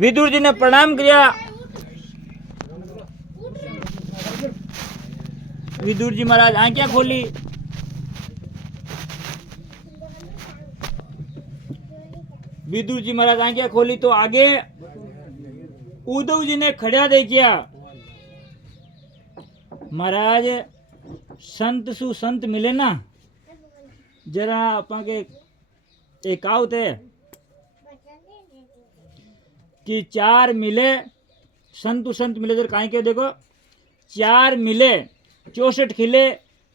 विदुर जी ने प्रणाम किया। विदुर जी महाराज आंखें खोली। विदुर जी महाराज आंखें खोली तो आगे उद्धव जी ने खड़ा देखिया। महाराज संत सु संत मिले ना जरा अपा के एक आवत है कि चार मिले संत संत मिले जरा काहे के देखो चार मिले 64 खिले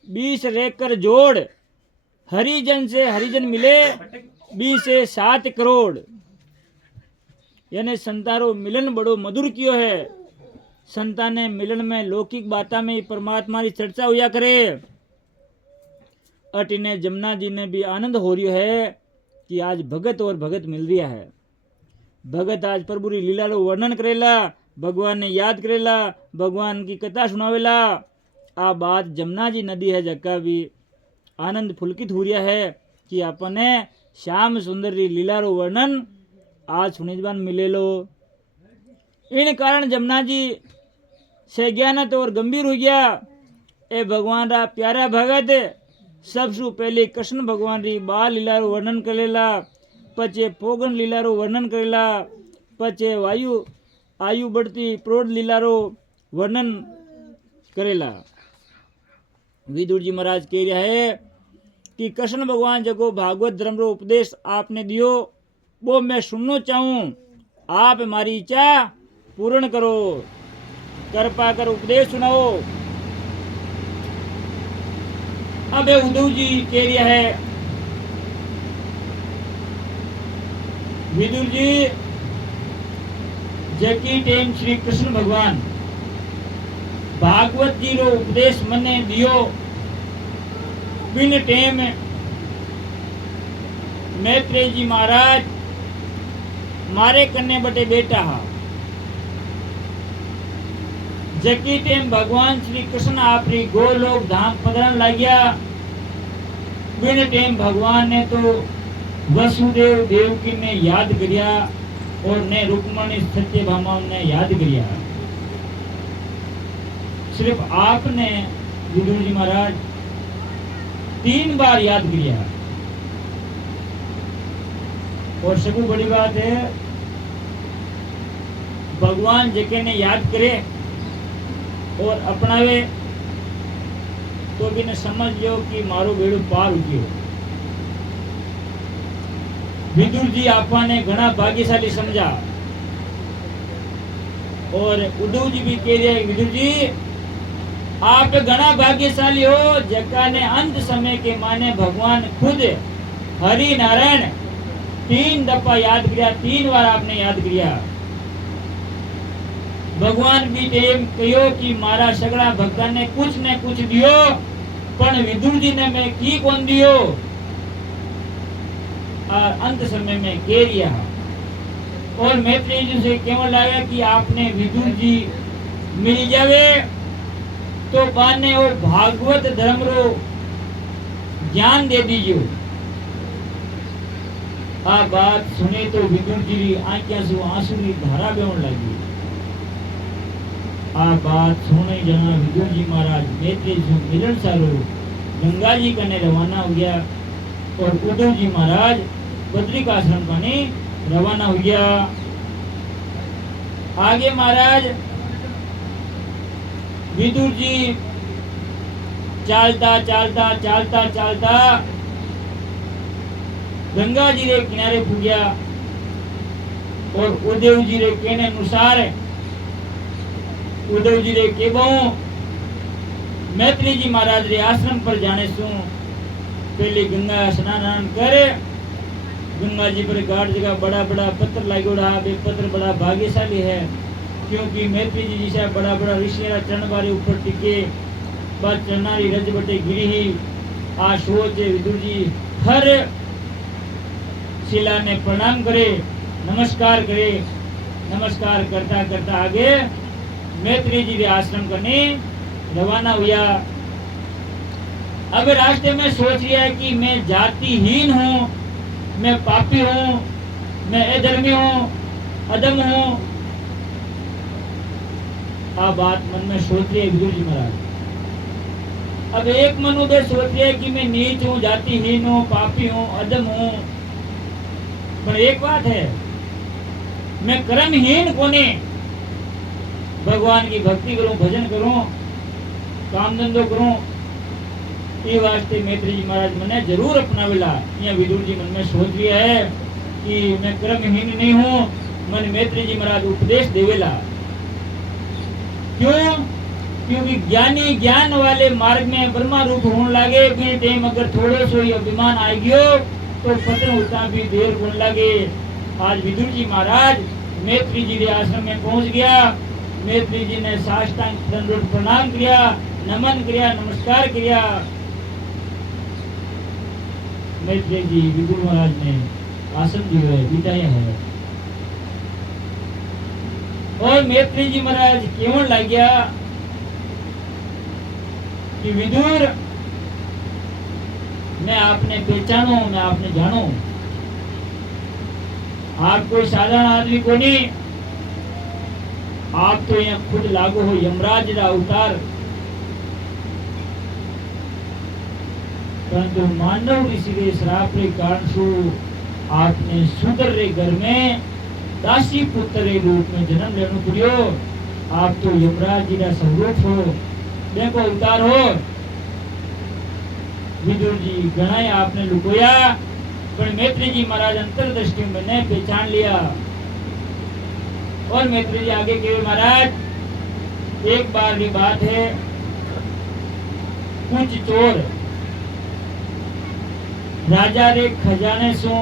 20 रेकर जोड़ हरिजन से हरिजन मिले 20 से 7 करोड़ यानी संतारो मिलन बड़ो मधुर कियो है। संताने मिलन में लौकिक बाता में परमात्मा की चर्चा हुआ करे। अटिने जमुना जी ने भी आनंद हो रही है कि आज भगत और भगत मिल रहा है। भगत आज प्रभु री लीला रो वर्णन करेला, भगवान ने याद करेला, भगवान की कथा सुनावेला। आ बात जमुना जी नदी है जक्का भी आनंद फुलकित हो रहा है कि अपने श्याम सुंदर री लीला रो वर्णन आज सुनिजबान मिले लो। इन कारण जमुना जी से ज्ञानत और गंभीर हो गया। ए भगवान रा प्यारा भगत सबसे पहले कृष्ण भगवान री बाल लीला रो वर्णन करेला, पचे फोगन लीला रो वर्णन करेला, पचे वायु आयु बढ़ती प्रोढ़ लीला रो वर्णन करेला। विदुर जी महाराज कह रहा है कि कृष्ण भगवान जगो भागवत धर्म रो उपदेश आपने दियो वो मैं सुनना चाहूं। आप हमारी इच्छा पूर्ण करो, कृपा कर उपदेश सुनाओ। अब उद्धव जी कह रहा है विदुर जी जकी टेम श्री कृष्ण भगवान भागवत जी रो उपदेश मने दियो बिन टेम मैत्रेय जी महाराज मारे कन्ने बटे बेटा हा जकी टेम भगवान श्री कृष्ण आपरी गोलोक धाम पधरन लाग्या बिन टेम भगवान ने तो वसुदेव देवकी ने याद करिया और ने रुक्मणी सत्यभामा ने याद करिया। सिर्फ आपने विदुर जी महाराज 3 बार याद किया। और सबसे बड़ी बात है भगवान जके ने याद करे और अपनावे तो भी ने समझ लो कि मारो बेड़ो पार उठियो। विदुर जी आपा ने घना भाग्यशाली समझा और उद्धव जी भी कह रहे हैं विदुर जी आप घना भाग्यशाली हो जका ने अंत समय के माने भगवान खुद हरि नारायण 3 दफा याद किया, 3 बार आपने याद किया। भगवान भी टेम कहो कि मारा सगड़ा भक्ता ने कुछ न कुछ दियो पण विदुर जी ने मैं की कौन दियो और अंत समय में कह रिया। और मैत्रेय जी से केवल आया कि आपने विदुर जी मिल जावे तो बाने और भागवत धर्म रो ज्ञान दे दीजियो। आ बात सुने तो विदुर जी री आंखों से आंसू की धारा बहन लगी। आ बात सुने जना विदुर जी महाराज मैत्रेय जी मिलन सारो गंगा जी कने रवाना हो गया और उद्धव जी महाराज बद्रिकाश्रम कने रवाना हो गया। आगे महाराज विदुर जी चालता चालता चालता चालता गंगा जी रे किनारे पुग्या और उद्धव जी रे कहने अनुसार उद्धव जी रे केबो मैत्रेय जी महाराज रे आश्रम पर जाने सु पहले गंगा स्नान करे। गंगा जी पर घाट जगह बड़ा बड़ा पत्थर लागोड़ा बे पत्थर बड़ा भाग्यशाली है क्योंकि मैत्रेय जी जैसा बड़ा बड़ा ऋषिया चरण बारे ऊपर टिके बात चरनारी रज बटे गिरी ही आ सोच विदुर जी हर शिला ने प्रणाम करे नमस्कार करे। नमस्कार करता करता आगे मैत्रेय जी के आश्रम करने रवाना हुआ। अब रास्ते में सोच रहा है कि मैं जातिहीन हूँ, मैं पापी हूँ, मैं अधर्मी हूँ, अदम हूं। आ बात मन में सोच रही है विदुर जी महाराज। अब एक मनोदय सोच रही है कि मैं नीच हूं, जातिहीन हूं, पापी हूं, अदम हूं, पर एक बात है, मैं कर्महीन कोने भगवान की भक्ति करूं, भजन करूं, काम धंधो करूं, ये वास्ते मैत्री जी महाराज मने जरूर अपनावेला। यहाँ विदुर जी मन में सोच रही है कि मैं कर्महीन नहीं हूं, मन मैत्री जी महाराज उपदेश देवेला। क्यों? क्योंकि ज्ञानी ज्ञान वाले मार्ग में ब्रह्मा रूप होने लगे, भी टाइम अगर थोड़ो सो अभिमान आ गयो तो पतन होता भी देर होने लगे। आज विदुर जी महाराज मैत्री जी के आश्रम में पहुंच गया। मैत्री जी ने साष्टांग दंडवत प्रणाम किया, नमन किया, नमस्कार किया। मैत्री जी विदुर महाराज ने आसन जो है बिठाया है और मैत्री जी महाराज केवल लग गया कि विदुर मैं आपने पहचानो, मैं आपने जानो, आप कोई साधारण आदमी को नहीं, आप तो यहाँ खुद लागू हो यमराज का अवतार। परंतु मानव ऋषि के श्राप के कारण से आपने शूद्र रे घर में दासी पुत्र के रूप में जन्म लेना पड़ियो। आप तो यमराज जी का स्वरूप हो, देखो अवतार हो। विदुर जी गणाए आपने लुकोया, पर मैत्री जी महाराज अंतर्दृष्टि में ने पहचान लिया। और मैत्री जी आगे कहे, महाराज एक बार की बात है, कुछ चोर राजा रे खजाने सो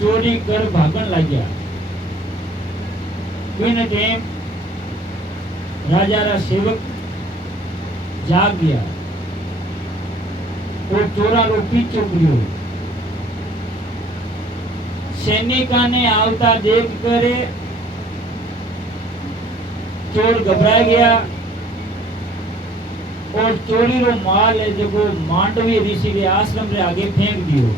चोरी कर भागन लग गया। टाइम राजा रा सेवक जाग गया और चोरा रो पीछे पड़ियो। सैनिका ने आवता देख कर चोर घबरा गया और चोरी रो माल है जो मांडवी ऋषि के आश्रम रे आगे फेंक दियो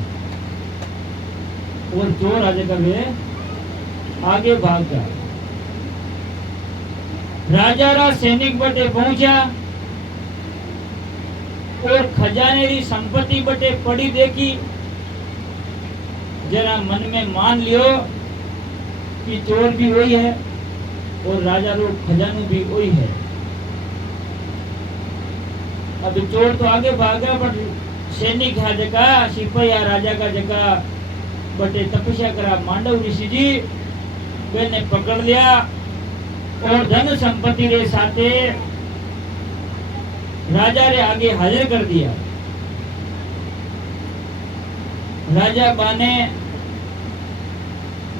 और चोर आ जगह आगे भाग गया। राजा रा सैनिक बटे पहुंचा और खजाने री संपत्ति बटे पड़ी देखी। जरा मन में मान लियो कि चोर भी वही है और राजा रो खजानो भी वही है। अब चोर तो आगे भागा, पर सैनिक है जगह सिपाही राजा का जगह बटे तपस्या करा मांडव ऋषि जी ने पकड़ लिया और धन संपत्ति रे साथे राजा रे आगे हाजिर कर दिया। राजा बाने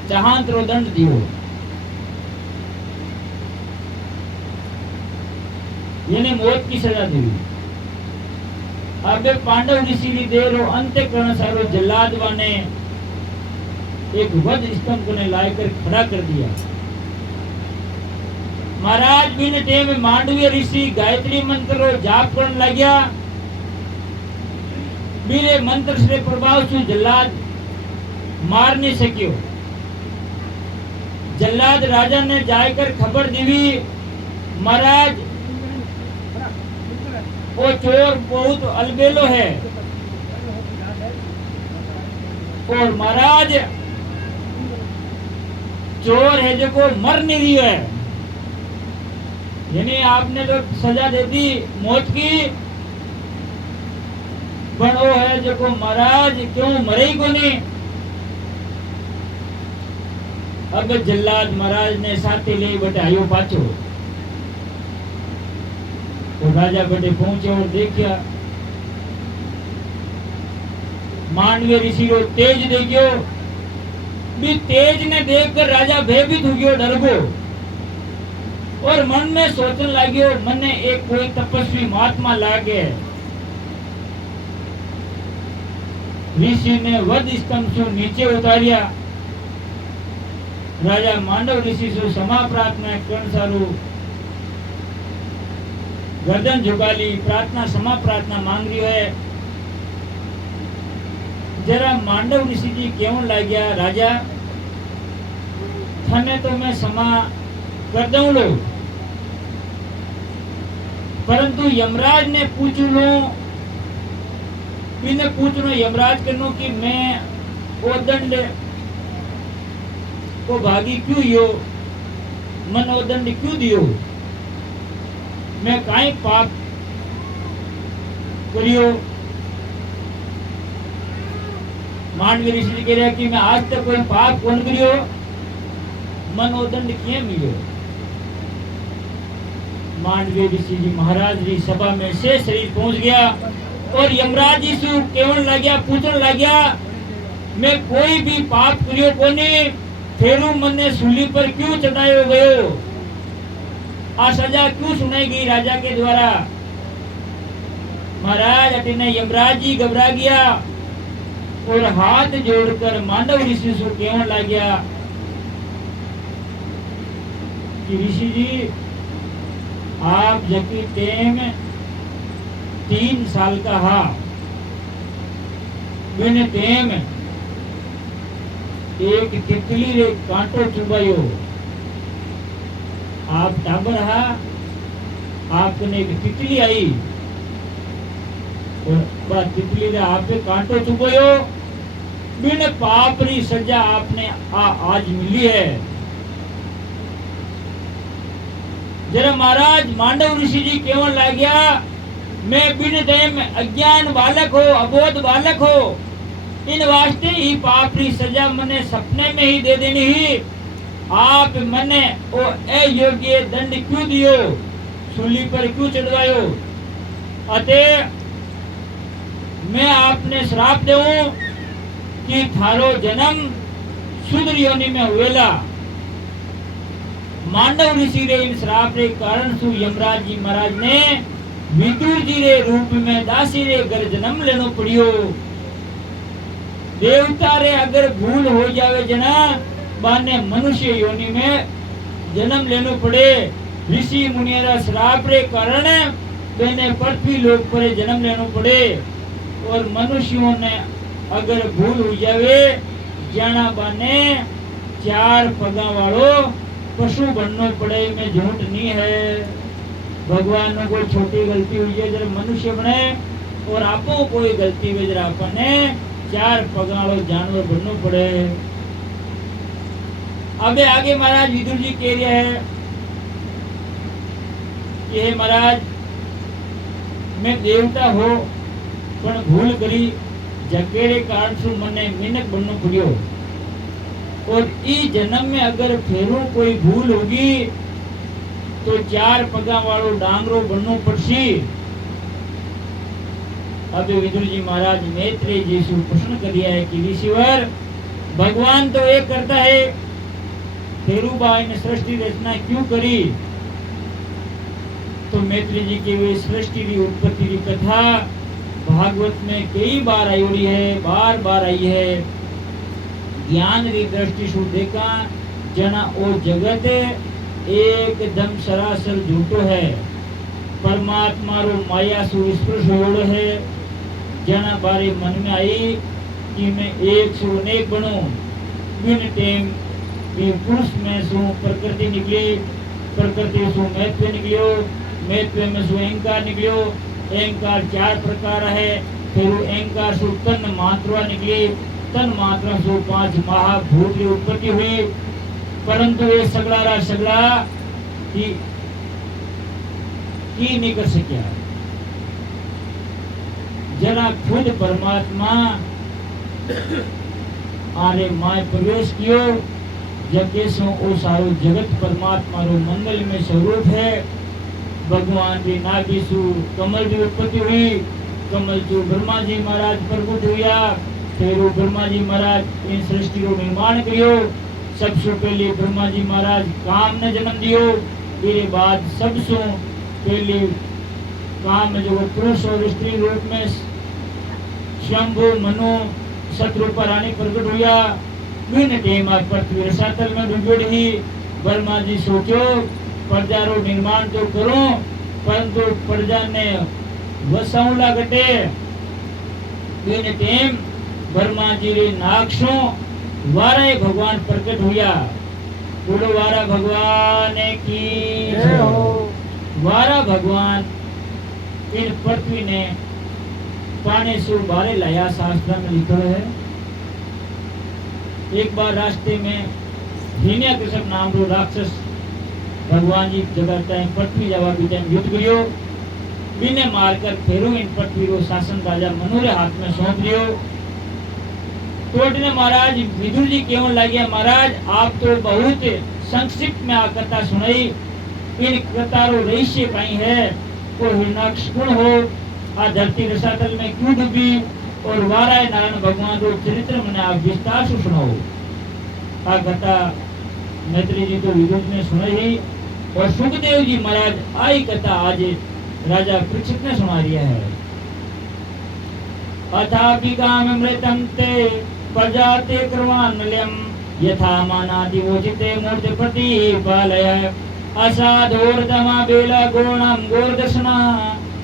चाहांतरो दंड दियो, यानी मौत की सजा दी। अब पांडव ऋषि की देर अंत्यकरण सारो जल्लादवा ने एक वध स्तंभ को लाकर खड़ा कर दिया। महाराज बिन टेम मांडवीय ऋषि गायत्री मंत्र रो जाप करने लग्या। मेरे मंत्र से प्रभाव से जल्लाद मार नहीं सकियो। जल्लाद राजा ने जाकर खबर दी, महाराज वो चोर बहुत अलबेलो है और महाराज चोर है जो को मर नहीं रही है, यानी आपने तो सजा दे दी मौत की, पर वो है जो को महाराज क्यों मरे ही को नहीं। अब जल्लाद महाराज ने साथी ले बटे आयो पाछो, तो राजा बटे पहुंचे और देखिया मांडवीय ऋषि को तेज देखियो। भी तेज ने देखकर राजा भयभीत हो गयो, डर गयो और मन में सोचने लगियो, मने एक कोई तपस्वी महात्मा लागे। ऋषि ने वध स्तंभ से नीचे उतारिया। राजा मांडव ऋषि से क्षमा प्रार्थना करण सारू गर्दन झुका ली, प्रार्थना क्षमा प्रार्थना मांग रही है। जरा मांडव ऋषि जी केवन लग गया, राजा थाने तो मैं क्षमा कर दूं लो, परंतु यमराज ने पूछ लो, इन्हें पूछ लो यमराज कनो कि मैं वो दंड को भागी क्यों यो, मन वो दंड क्यों दियो, मैं काई पाप करियो। मांडवी ऋषि कह रहा कि मैं आज तक कोई पाप कौन करियो, मन वो दंड क्यों मिलियो। मांडवी ऋषि जी महाराज जी सभा में से शरीर पहुंच गया और यमराज जी से केवल लग गया, पूछने लग गया मैं कोई भी पाप करियो कोनी, फेरू मने सूली पर क्यों चढ़ायो गयो, आ सजा क्यों सुनाई गई राजा के द्वारा। महाराज अटिने यमराज जी घबरा गया और हाथ जोड़कर मांडव ऋषि से कहने लग गया कि ऋषि जी आप जबकि टेम 3 साल का हा, मैंने टेम एक तितली रे कांटो चुबायो, आप टाबर हा, आपने एक तितली आई और तितली रे आप कांटो चुबायो, बिन पाप री सजा आपने आज मिली है। जरा महाराज मांडव ऋषि जी केवल लग गया मैं बिन दम अज्ञान बालक हो, अबोध बालक हो, इन वास्ते ही पाप री सजा मने सपने में ही दे देनी ही, आप मने ओ अयोग्य दंड क्यों दियो, सूली पर क्यों चढ़वायो। अते मैं आपने श्राप देऊं कि थारो जन्म शूद्र योनि में हुएला। मांडव ऋषि रे इन श्राप रे कारण सु यमराज जी महाराज ने विदुर जी रे रूप में दासी रे घर जन्म लेनो पड़ियो। देवता रे अगर भूल हो जावे जना बाने मनुष्य योनि में जन्म लेनो पड़े। ऋषि मुनिया श्राप रे कारण बेने पृथ्वी लोक पर जन्म लेनो पड़े और मनुष्यों ने अगर भूल हो जावे जाना बाने 4 पगा वालो पशु बनना पड़े में झूठ नहीं है। भगवान को कोई छोटी गलती हुई है जरा मनुष्य बने और आपो कोई गलती हुई जरा अपने 4 पगा वालो जानवर बनना पड़े। अबे आगे महाराज विदुर जी कह रहे हैं ये महाराज मैं देवता हो पण भूल करी जकेरे कारण सु मने मिनक बननो पड़ियो और ई जन्म में अगर फेरू कोई भूल होगी तो 4 पगा वालो डांगरो बननो पड़सी। अब विदुर जी महाराज मैत्रेय जी से प्रश्न कर दिया है कि ऋषिवर भगवान तो एक करता है, फेरू बाई ने सृष्टि रचना क्यों करी। तो मैत्रेय जी की वे सृष्टि की उत्पत्ति की कथा भागवत में कई बार आई हुई है, बार बार आई है। ज्ञान की दृष्टि से देखा जना ओ जगत एकदम सरासर झूठो है, परमात्मा रो माया सु स्पर्श होड़ो है। जना बारे मन में आई कि मैं एक सु अनेक बनूं, बिन टेम पुरुष में सु प्रकृति निकली, प्रकृति सु महत्व निकलियो, महत्व में सु अहंकार निकलियो, अहंकार 4 प्रकार है। फिर अहंकार सु तन मात्रा निकली, तन मात्रा सु 5 महाभूत की उत्पत्ति हुई। परंतु ये सगड़ा की नहीं कर सकिया। जरा खुद परमात्मा आरे माय प्रवेश कियो जब सो ओ सारो जगत परमात्मा रो मंगल में स्वरूप है। भगवान की नाभि सु कमल की उत्पत्ति हुई, कमल जो ब्रह्मा जी महाराज प्रकट हुआ, फिर ब्रह्मा जी महाराज इन सृष्टि को निर्माण करियो। सबसे पहले ब्रह्मा जी महाराज काम ने जन्म दियो, फिर बाद सबसे पहले काम जो पुरुष और स्त्री रूप में शंभु मनु शत्रुपा रानी प्रकट हुआ। बिन टेम पृथ्वी रसातल में डूबी ही। ब्रह्मा जी सोचो प्रजा रो निर्माण तो करो, परंतु प्रजा ने वसाउला गटे। बिन टेम ब्रह्मा जी रे नाक्षों वारे भगवान प्रकट हुआ। बोलो वारा भगवान की जय हो। वारा भगवान इन पृथ्वी ने पाने से बारे लाया, शास्त्र में लिखा है। एक बार रास्ते में हिरण्यकश्यप नाम रो राक्षस भगवान जी जगह टाइम पृथ्वी जावा भी टाइम युद्ध करियो, बिने मारकर फेरू इन पृथ्वी रो शासन राजा मनु रे हाथ में सौंप दियो। टोटने महाराज विदुर जी केवन लगे, महाराज आप तो बहुत संक्षिप्त में आ कथा सुनाई, इन कथा रो रहस्य कहीं है, वो हिरणाक्ष कौन हो, आ धरती रसातल में क्यों डूबी, और वाराय नारायण भगवान रो चरित्र मैंने आप विस्तार से सुनाओ। आ कथा मैत्री जी तो विदुर ने सुनाई, और सुखदेव जी महाराज आई कथा आज राजा परीक्षित ने सुना दिया है। अथापि काममृतं ते प्रजाते कर्मान्मल्यं, यथा मानाति वोचिते मूर्ति प्रतिपालय, असाधोर्दमा बेला गुणं गोर्दशना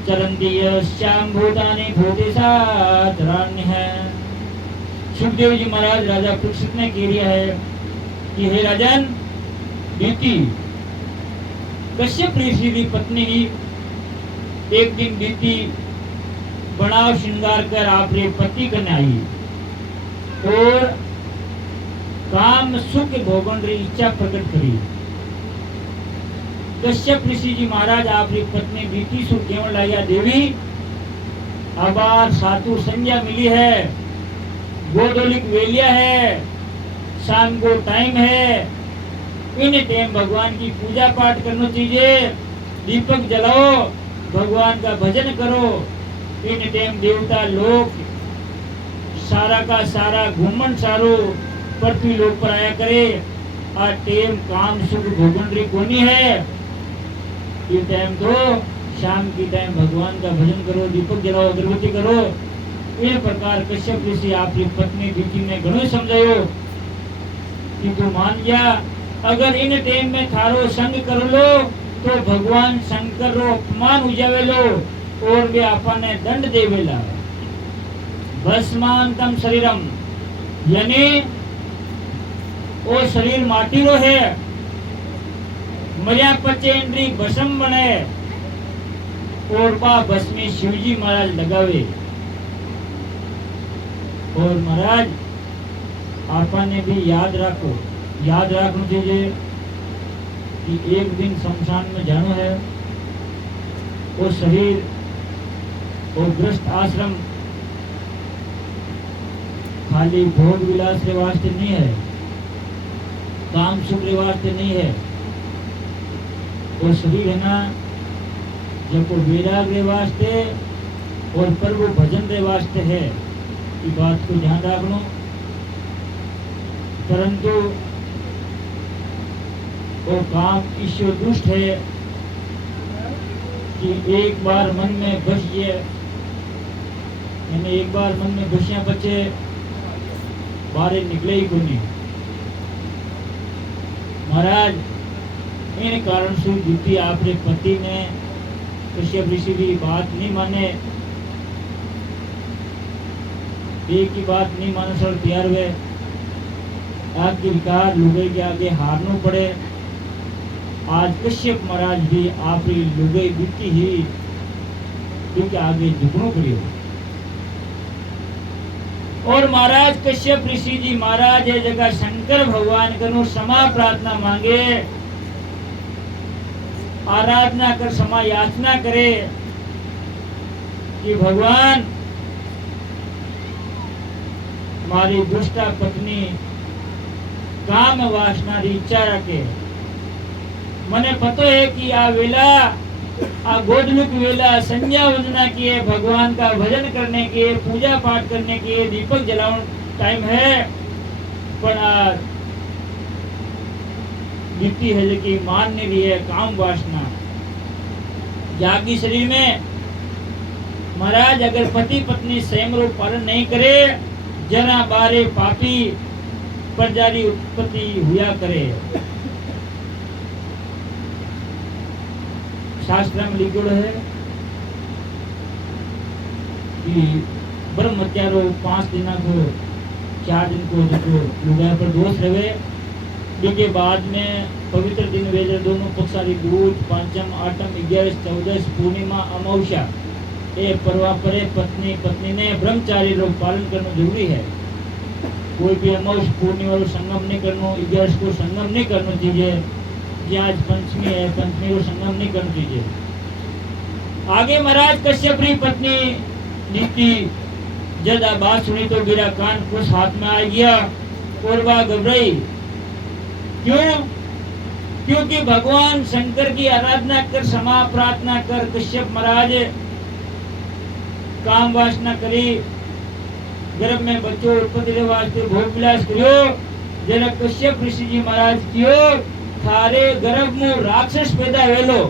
चरन्ति यस्यां भूतानि भूतेशाचराण्यः। सुखदेव जी महाराज राजा परीक्षित ने कह दिया है कि हे राजन, दीति कश्यप ऋषि की पत्नी एक दिन दीति बनाव श्रृंगार कर आपरे पति करने आई, और काम सुख भोगन री इच्छा प्रकट करी। कश्यप ऋषि जी महाराज आपरी पत्नी दीति सु केवल लाया, देवी अबार सातु संज्ञा मिली है, गोदोलिक वेलिया है, शाम को टाइम है, इन टाइम भगवान की पूजा पाठ करना चाहिए, दीपक जलाओ, भगवान का भजन करो। इन टाइम देवता लोग सारा का सारा घूमन सारो पृथ्वी लोक पर आया करे, आ टाइम काम सुख भोगन री कोनी है। ये टाइम तो शाम की टाइम भगवान का भजन करो, दीपक जलाओ, अगरबत्ती करो। ये प्रकार कश्यप ऋषि आपकी पत्नी दीति ने घणो समझायो कि तू मान गया, अगर इन टाइम में थारो संग कर लो तो भगवान शंकर रो अपमान हो जावेलो, और वे आपने दंड देवेला। भस्मांतम शरीरम, यानी वो शरीर माटी रो है, मर्या पचे इंद्री भस्म बने, और बा भस्मी शिवजी महाराज लगावे। और महाराज आपने भी याद रखो, याद रखना चाहिए कि एक दिन शमशान में जाना है, वो शरीर और ग्रस्त आश्रम खाली भोग विलास के वास्ते नहीं है, काम सुख के वास्ते नहीं है। वो शरीर है ना, जब वो वैराग के वास्ते और प्रभु भजन के वास्ते है, इस बात को ध्यान रखना। परंतु वो काम ईश्वर दुष्ट है कि एक बार मन में घुस गए, यानी एक बार मन में घुसिया बच्चे बाहर निकले ही कोनी। महाराज इन कारण से दीति आपके पति ने कश्यप ऋषि की बात नहीं माने, एक ही बात नहीं माने, सर तैयार हुए, आखिरकार लुगाई के आगे हारना पड़े। आज कश्यप महाराज भी आपकी लुगाई दीति ही क्योंकि आगे झुकना पड़ियो। और महाराज कश्यप ऋषि जी महाराज ये जगह शंकर भगवान कनु क्षमा प्रार्थना मांगे, आराधना कर क्षमा याचना करे कि भगवान मारी दुष्टा पत्नी काम वासना री इच्छा रखे। मने पतो है कि आ वेला, आ गोदलुक वेला संज्ञा वंदना किए, भगवान का भजन करने के, पूजा पाठ करने के, दीपक जलाओ टाइम है, पर दीप्ति है जो कि मान नहीं रही है, काम वासना जागी शरीर में। महाराज अगर पति पत्नी संयम रूप पालन नहीं करे, जना बारे पापी प्रजारी उत्पत्ति हुआ करे। शास्त्र में लिखो है कि ब्रह्मत्यारो 5 दिन को 4 दिन को जो लुगाई पर दोष रहे, के बाद में पवित्र दिन वेदर दोनों पक्षारी दूज पंचम आठम 11 14 पूर्णिमा अमावस्या ये पर्व पर पत्नी ने ब्रह्मचारी रो पालन करना जरूरी है। कोई भी अमावस पूर्णिमा रो संगम नहीं करनो, 11 को संगम नहीं करना चाहिए। जी आज पंचमी है, पंचमी को संगम नहीं करना चाहिए। आगे महाराज कश्यप री पत्नी नीति जब आ बात सुनी तो मेरा कान कुछ हाथ में आ गया और वह घबराई। क्यों? क्योंकि भगवान शंकर की आराधना कर, क्षमा प्रार्थना कर कश्यप महाराज काम वासना करी, गर्भ में बच्चों उत्पत्ति वास्ते भोग विलास करियो। जरा कश्यप ऋषि जी महाराज कियो थारे गर्भ में राक्षस पैदा वेलो।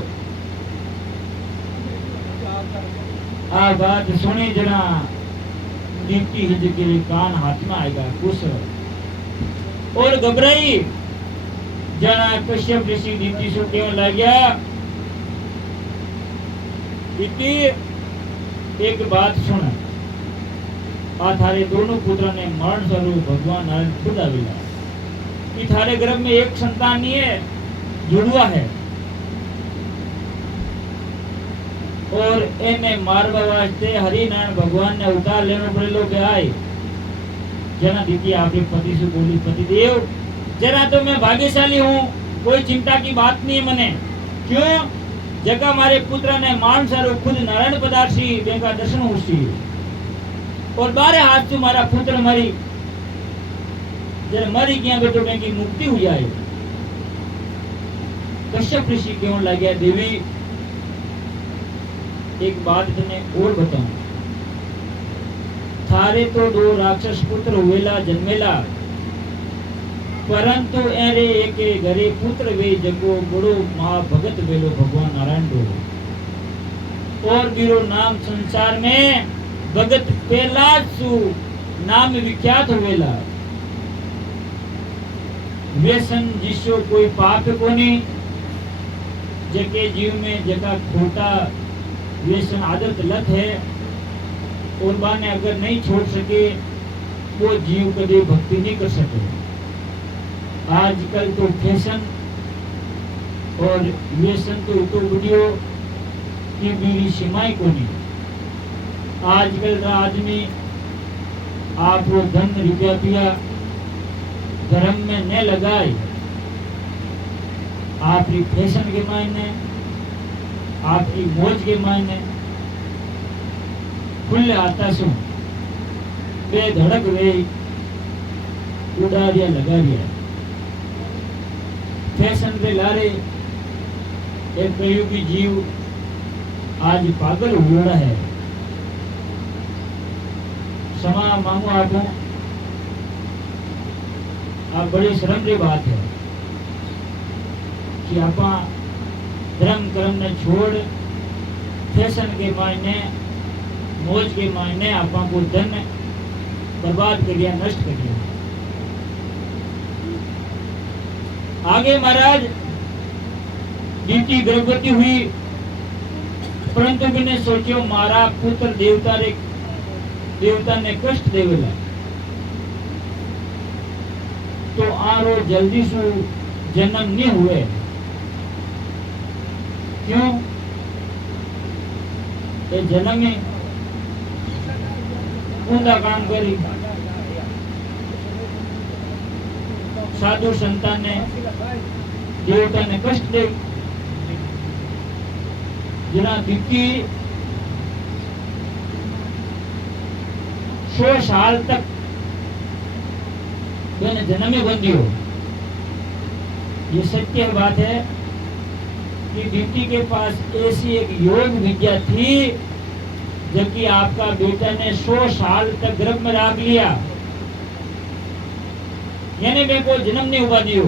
आ बात सुनी जना दीप्ति हिज के कान हाथ में आएगा कुछ और घबराई। जना कश्यप ऋषि दीप्ति से क्यों लग गया? दीप्ति एक बात सुन, आ थारे दोनों पुत्र ने मरण स्वरूप भगवान नारायण खुद आवेला। कि थारे गर्भ में एक संतान नहीं है, जुड़वा है और एने मारवा वास्ते हरि नारायण भगवान ने उतार लेनो पड़ेलो के आए। जना दीदी आपके पति से बोली, पति देव जरा तो मैं भाग्यशाली हूँ, कोई चिंता की बात नहीं है मने। क्यों? जगह हमारे पुत्र ने मान सारो खुद नारायण पदार्थी बेका दर्शन हुसी और बारे हाथ से हमारा पुत्र मरी जरा मरी गया बेटो बेकी मुक्ति हो जाए। कश्यप ऋषि क्यों लग गया? देवी एक बात तुम्हें और बताऊं, थारे तो 2 राक्षस पुत्र हुएला जन्मेला, परंतु एरे एक घरे पुत्र वे जगो बड़ो महाभगत वेलो भगवान नारायण डो और गिरो नाम संसार में भगत पहला सु नाम विख्यात हुएला। व्यसन जिसो कोई पाप कोनी, जके जीव में जका खोटा व्यसन आदत लत है और बाने अगर नहीं छोड़ सके वो जीव कभी भक्ति नहीं कर सके। आजकल तो फैशन और व्यसन तो इतो वीडियो की बीवी सीमाएं को नहीं। आजकल का आदमी आप वो धन रुपया पिया धर्म में न लगाए, आपकी फैशन के मायने आपकी मौज के मायने खुले आता सु बेधड़क वे उड़ा दिया लगा दिया। फैशन पे लारे एक कलयुगी जीव आज पागल हुआ है। क्षमा मांगो आपको, आप बड़ी शर्म की बात है कि आप धर्म कर्म ने छोड़ फैशन के मायने मौज के मायने आपा को धन बर्बाद कर दिया, नष्ट कर दिया। आगे महाराज दीप्ति गर्भवती हुई, परंतु बिने सोचो मारा पुत्र देवता ने कष्ट देवेला तो आरो जल्दी सु जन्म नहीं हुए। क्यों? ये जन्म में ऊंधा काम करी, साधु संतान ने देवता ने कष्ट दे। जना दीप्ति 100 साल तक जन्म में बंदी हो। ये सत्य बात है कि दीप्ति के पास ऐसी एक योग विद्या थी जबकि आपका बेटा ने 100 साल तक गर्भ में रख लिया, यानी मैं को जन्म नहीं हुआ दियो।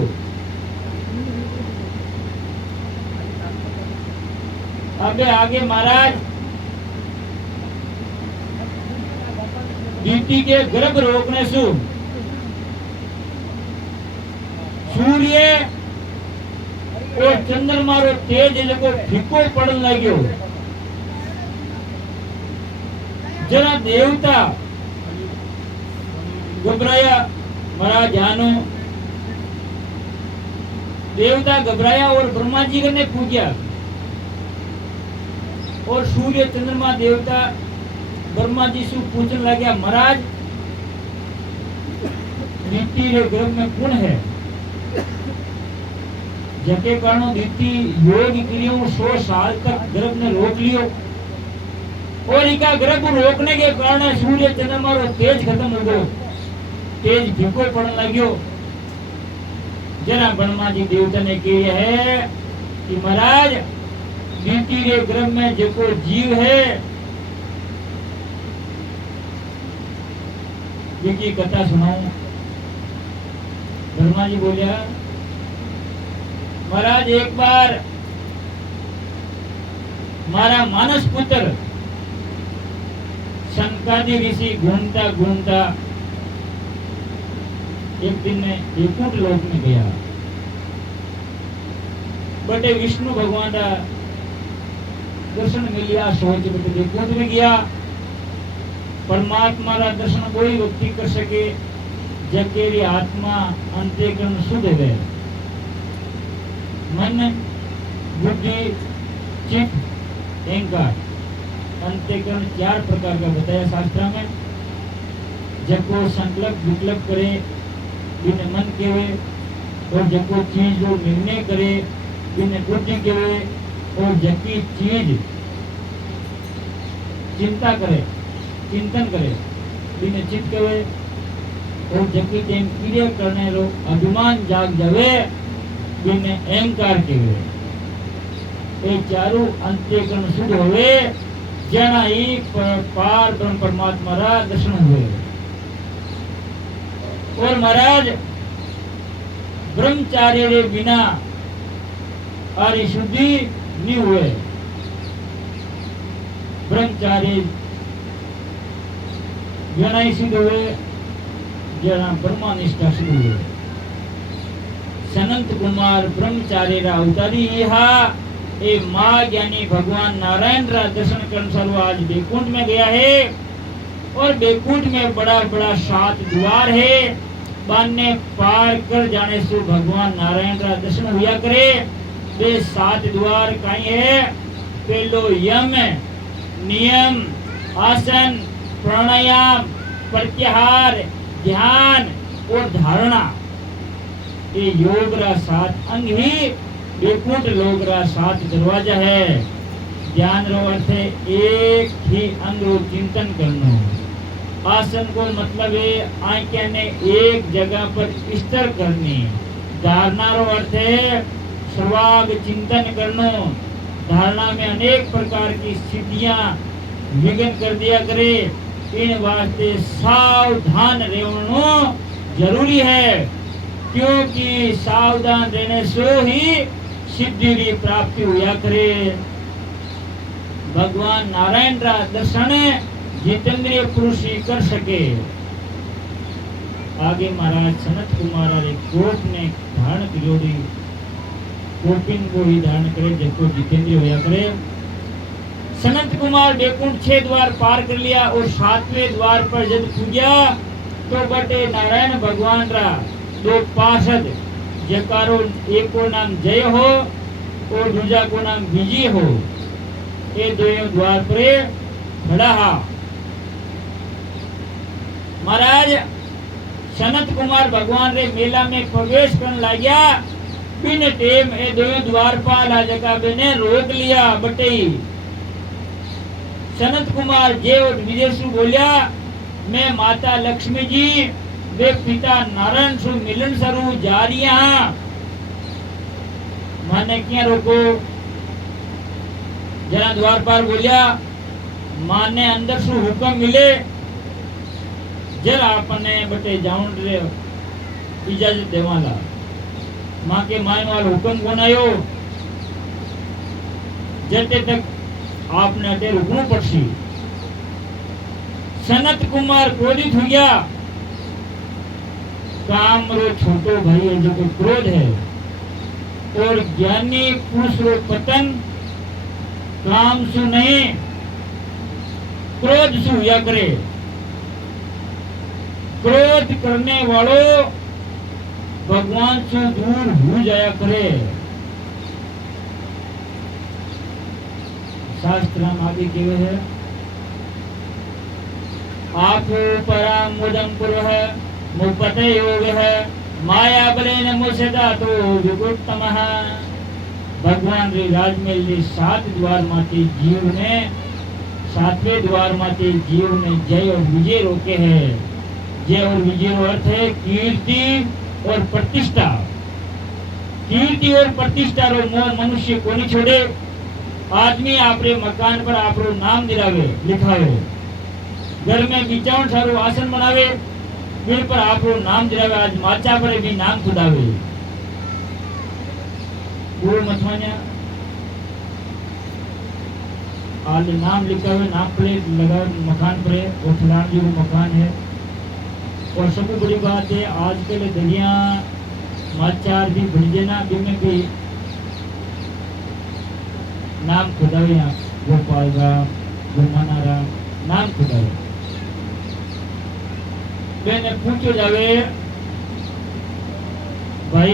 अब आगे महाराज दीप्ति के गर्भ रोकने से सूर्य और चंद्रमा रो तेज जो फीको पड़न लग्यो। जरा देवता घबराया, महाराज जानो देवता घबराया और ब्रह्मा जी ने पूजा, और सूर्य चंद्रमा देवता ब्रह्मा जी से पूछने लगे, महाराज रीति रे गर्भ में कौन है जके कारण रीति योग क्रियो 100 साल तक गर्भ ने रोक लियो, और इका गर्भ रोकने के कारण सूर्य चंद्रमा रो तेज खत्म हो गयो, तेज फीको पड़ने लग्यो। जरा ब्रह्मा जी देवता ने कही है कि महाराज रीति रे गर्भ में जो जीव है जिनकी कथा सुनाऊं। ब्रह्मा जी बोलिया, महाराज एक बार मारा मानस पुत्र शंकादि ऋषि घूमता घूमता एक दिन एकूट लोक में गया, बटे विष्णु भगवान का दर्शन मिलिया, सोच बटे एकूट में गया। परमात्मा का दर्शन कोई व्यक्ति कर सके जकेरी आत्मा अंतःकरण शुद्ध है, मन बुद्धि चित्त अहंकार, अंतःकरण 4 प्रकार का बताया शास्त्र में। जको संकल्प विकल्प करे बिन मन केवे, और जको चीज जो निर्णय करे बिन बुद्धि केवे, और जकी चीज चिंता करे चिंतन करे बिन चित्त केवे, और जकी टेम क्रिया करने रो अभिमान जाग जावे बिन अहंकार केवे। ये चारों अंतःकरण शुद्ध होवे जना ही पार ब्रह्म परमात्मा रा दर्शन हुए। और महाराज ब्रह्मचार्य रे बिना आरी शुद्धि नहीं हुए, ब्रह्मचार्य जना ही सिद्ध हुए जना ब्रह्मनिष्ठा सिद्ध हुए। सनंत कुमार ब्रह्मचार्य रा अवतारी यहा ए माँ ज्ञानी भगवान नारायण रा दर्शन करने सर्व आज बैकुंठ में गया है, और बैकुंठ में बड़ा बड़ा 7 द्वार है, बाने पार कर जाने से भगवान नारायण रा दर्शन हुआ करे। वे 7 द्वार कहीं है, पहलो यम नियम आसन प्राणायाम प्रत्याहार ध्यान और धारणा, ये योग रा 7 अंग ही बैकुंठ लोक रा 7 दरवाजा है। ध्यान रो अर्थ है एक ही अंग रो चिंतन करना। आसन को मतलब है आंखें ने एक जगह पर स्थिर करनी। धारणा रो अर्थ है सर्वाग चिंतन करना। धारणा में अनेक प्रकार की सिद्धियां विघ्न कर दिया करे, इन वास्ते सावधान रहना जरूरी है, क्योंकि सावधान रहने से ही सिद्धि की प्राप्ति हुआ करे। भगवान नारायण रा दर्शन जितेंद्रिय पुरुष ही कर सके। आगे महाराज सनत कुमार रे कोप ने धारण करोड़ी, कोपिन को ही धारण करे जबको जितेंद्रिय होया करे। सनत कुमार बैकुंठ 6 द्वार पार कर लिया, और 7वें द्वार पर जब पूजा तो बटे नारायण भगवान रा 2 पार्षद, जकारो एक को नाम जय हो और दूजा को नाम विजय हो, ये दोनों द्वार पर खड़ा हा। महाराज सनत कुमार भगवान रे मेला में प्रवेश करने लग्या, बिन टेम ए दोनों द्वारपाल आ जगह ने रोक लिया। बटे सनत कुमार जय और विजय से बोलिया, मैं माता लक्ष्मी जी वे पिता नारायण से मिलन सरू जा रही हैं, माने क्या रोको। जना द्वारपाल बोलिया, माने अंदर से हुक्म मिले जरा अपने बटे जाऊन रे इजाजत देवाला। माँ के मान वाल हुक्म कौन आयो, जते तक आपने अटे रुकना पड़सी। सनत कुमार क्रोधित हो गया, काम रो छोटो भाई है जो को क्रोध है, और ज्ञानी पुरुष रो पतन काम सु नहीं क्रोध सु हुआ करे। क्रोध करने वालों भगवान से दूर हो जाया करे। शास्त्र हम आगे केवे है, आप पराम मुदम पुरः मुपते योग है माया बलेन मुसदा तो विगुत्तमः। भगवान रे राजमहल री 7 द्वार माथी जीव ने 7वें द्वार माथी जीव ने जय और विजय रोके है। जय और विजय रो अर्थ है कीर्ति और प्रतिष्ठा। कीर्ति और प्रतिष्ठा रो मोह मनुष्य को नहीं छोड़े। आदमी आपरे मकान पर आपरो नाम दिलावे लिखावे, घर में बिचावन सारो आसन बनावे, फिर पर आपरो नाम दिलावे। आज माचा पर भी नाम खुदावे। वो मथवान्या आज नाम लिखा हुआ, नाम प्लेट लगा मकान पर, वो फलान जी वो मकान है। और सबसे बड़ी बात है आजकल दरिया माचार भी भुलजेना में भी नाम खुदावे। यहाँ गोपाल राम गुमाना राम नाम खुदावे। मैंने पूछो जावे भाई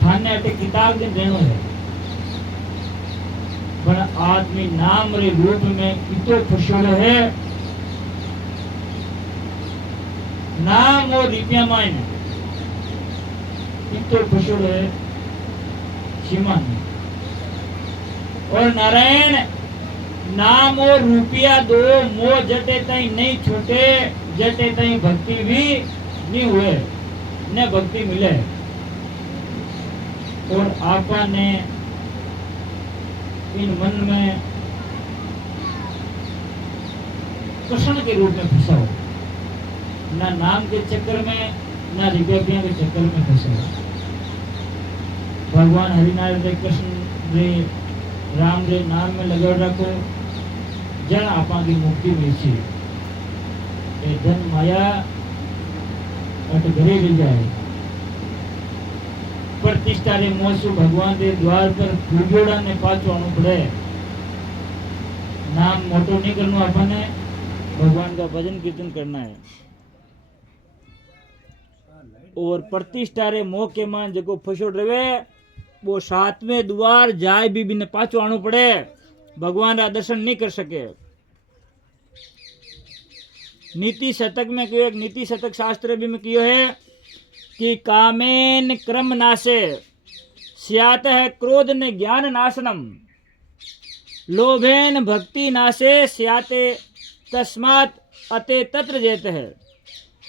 थाने अटे किताब दिन देनो है, पर आदमी नाम रे रूप में इतो खुशोड़ो है। नाम और रुपया मायने इतो खुशोड़ो है सीमा में। और नारायण नाम और रुपया दो मोह जटे तई नहीं छूटे, जटे तई भक्ति भी नहीं हुए न भक्ति मिले। और आपा ने इन मन में कृष्ण के रूप में फंसाओ, ना नाम के चक्कर में ना रुपया के चक्कर में फंसाओ। भगवान हरिनारायण रे कृष्ण रे राम रे नाम में लगा रखो, जन आपा की मुक्ति मिलती। ए धन माया अट घरे ले जाए। प्रतिष्ठा रे मोसु भगवान के द्वार पर फूगोड़ा ने पाछो आनो पड़े। नाम मोटो नहीं करना, अपने भगवान का भजन कीर्तन करना है। और प्रतिष्ठा रे मोह के मान जको फसोड़ रहे वो 7वें द्वार जाए भी बिने पाछो आनो पड़े, भगवान का दर्शन नहीं कर सके। नीति शतक में क्यों, एक नीति शतक शास्त्र भी में क्यों है कि कामेन क्रम नाशे स्यात है क्रोध ने ज्ञान नाशनम, लोभेन भक्ति नाशे स्याते तस्मात अते तत्र जेत है।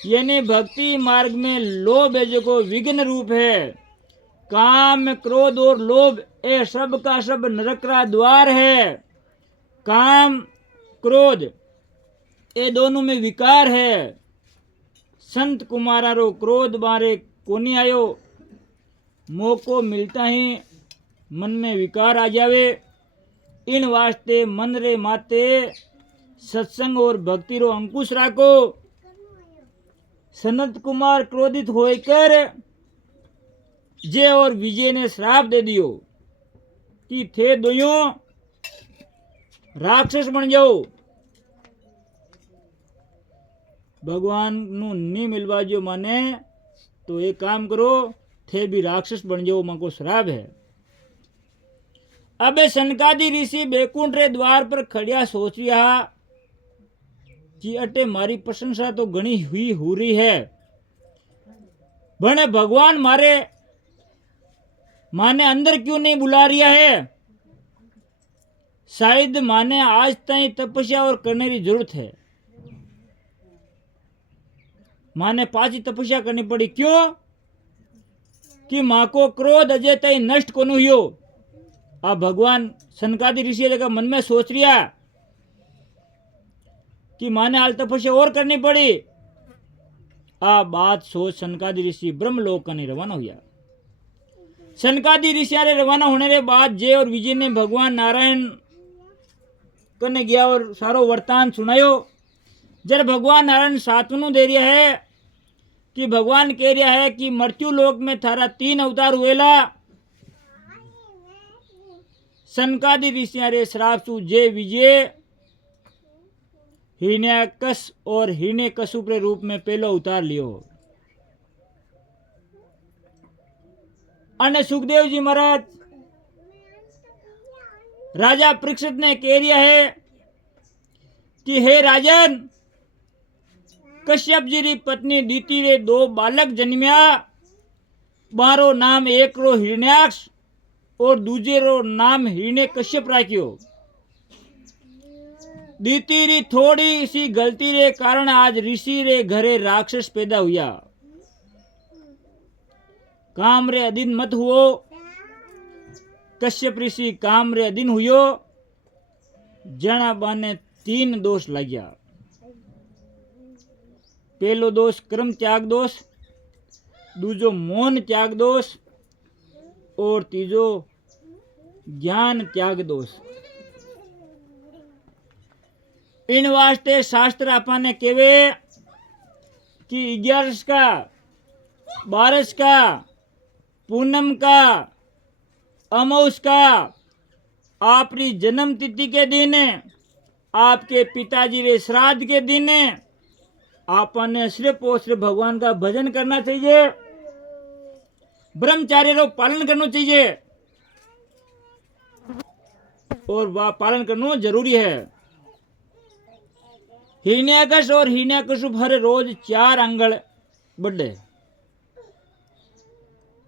यानी भक्ति मार्ग में लोभ है जो को विघ्न रूप है। काम क्रोध और लोभ ये सब का सब नरक का द्वार है। काम क्रोध ये दोनों में विकार है। संत कुमारा रो क्रोध बारे कोनी आयो, मौको मिलता ही मन में विकार आ जावे। इन वास्ते मन रे माते सत्संग और भक्ति रो अंकुश राखो। सनत कुमार क्रोधित होकर जय और विजय ने श्राप दे दियो कि थे दोयों राक्षस बन जाओ। भगवान नु नहीं मिलवा जो माने तो एक काम करो, थे भी राक्षस बन जाओ, मां को श्राप है। अबे सनकादि ऋषि बैकुंठ रे द्वार पर खड़िया सोच रिया कि अटे मारी प्रशंसा तो घनी हुई हो रही है, बने भगवान माने अंदर क्यों नहीं बुला रिया है। शायद माने आज तक तपस्या और करने की जरूरत है। माने पांच तपस्या करनी पड़ी, क्यों कि मां को क्रोध अजय तय नष्ट को हुई हो। अब भगवान सनकादि ऋषि जगह मन में सोच रिया कि माने आज तपस्या और करनी पड़ी। आ बात सोच सनकादि ऋषि ब्रह्मलोक का रवाना हुआ। सनकादि ऋषि रवाना होने के बाद जय और विजय ने भगवान नारायण कने गया और सारो वर्तान सुनायो। जब भगवान नारायण सातवनु दे रहा है कि भगवान कह रहा है कि मृत्यु लोक में थारा 3 अवतार हुएला। सनकादि ऋषि श्राप सु जय विजय हिरण्यकश और हिरण्यकशुप के रूप में पहलो अवतार लियो। अने सुखदेव जी महाराज राजा परीक्षित ने कह दिया है कि हे राजन, कश्यप जी री पत्नी दीति रे 2 बालक जन्मिया, बारो नाम एक रो हिरण्याक्ष और दूजे रो नाम हिरण्य कश्यप राख्यो। दीति री थोड़ी सी गलती रे कारण आज ऋषि रे घरे राक्षस पैदा हुआ। काम रे अधीन मत हुओ। कश्यप ऋषि काम रे अधीन हुयो। जना बाने 3 दोष लाग्या। पहलो दोष कर्म त्याग दोष, दूजो मौन त्याग दोष और तीजो ज्ञान त्याग दोष। इन वास्ते शास्त्र आपने केवे कि 11 का 12 का पूनम का अमावस का आपकी जन्म तिथि के दिन, आपके पिताजी रे श्राद्ध के दिन आपने सिर्फ और सिर्फ भगवान का भजन करना चाहिए, ब्रह्मचार्य रो पालन करना चाहिए और वह पालन करना जरूरी है। हिरण्याकश और हिरण्यकशिपु हर रोज 4 आंगल बढ़े।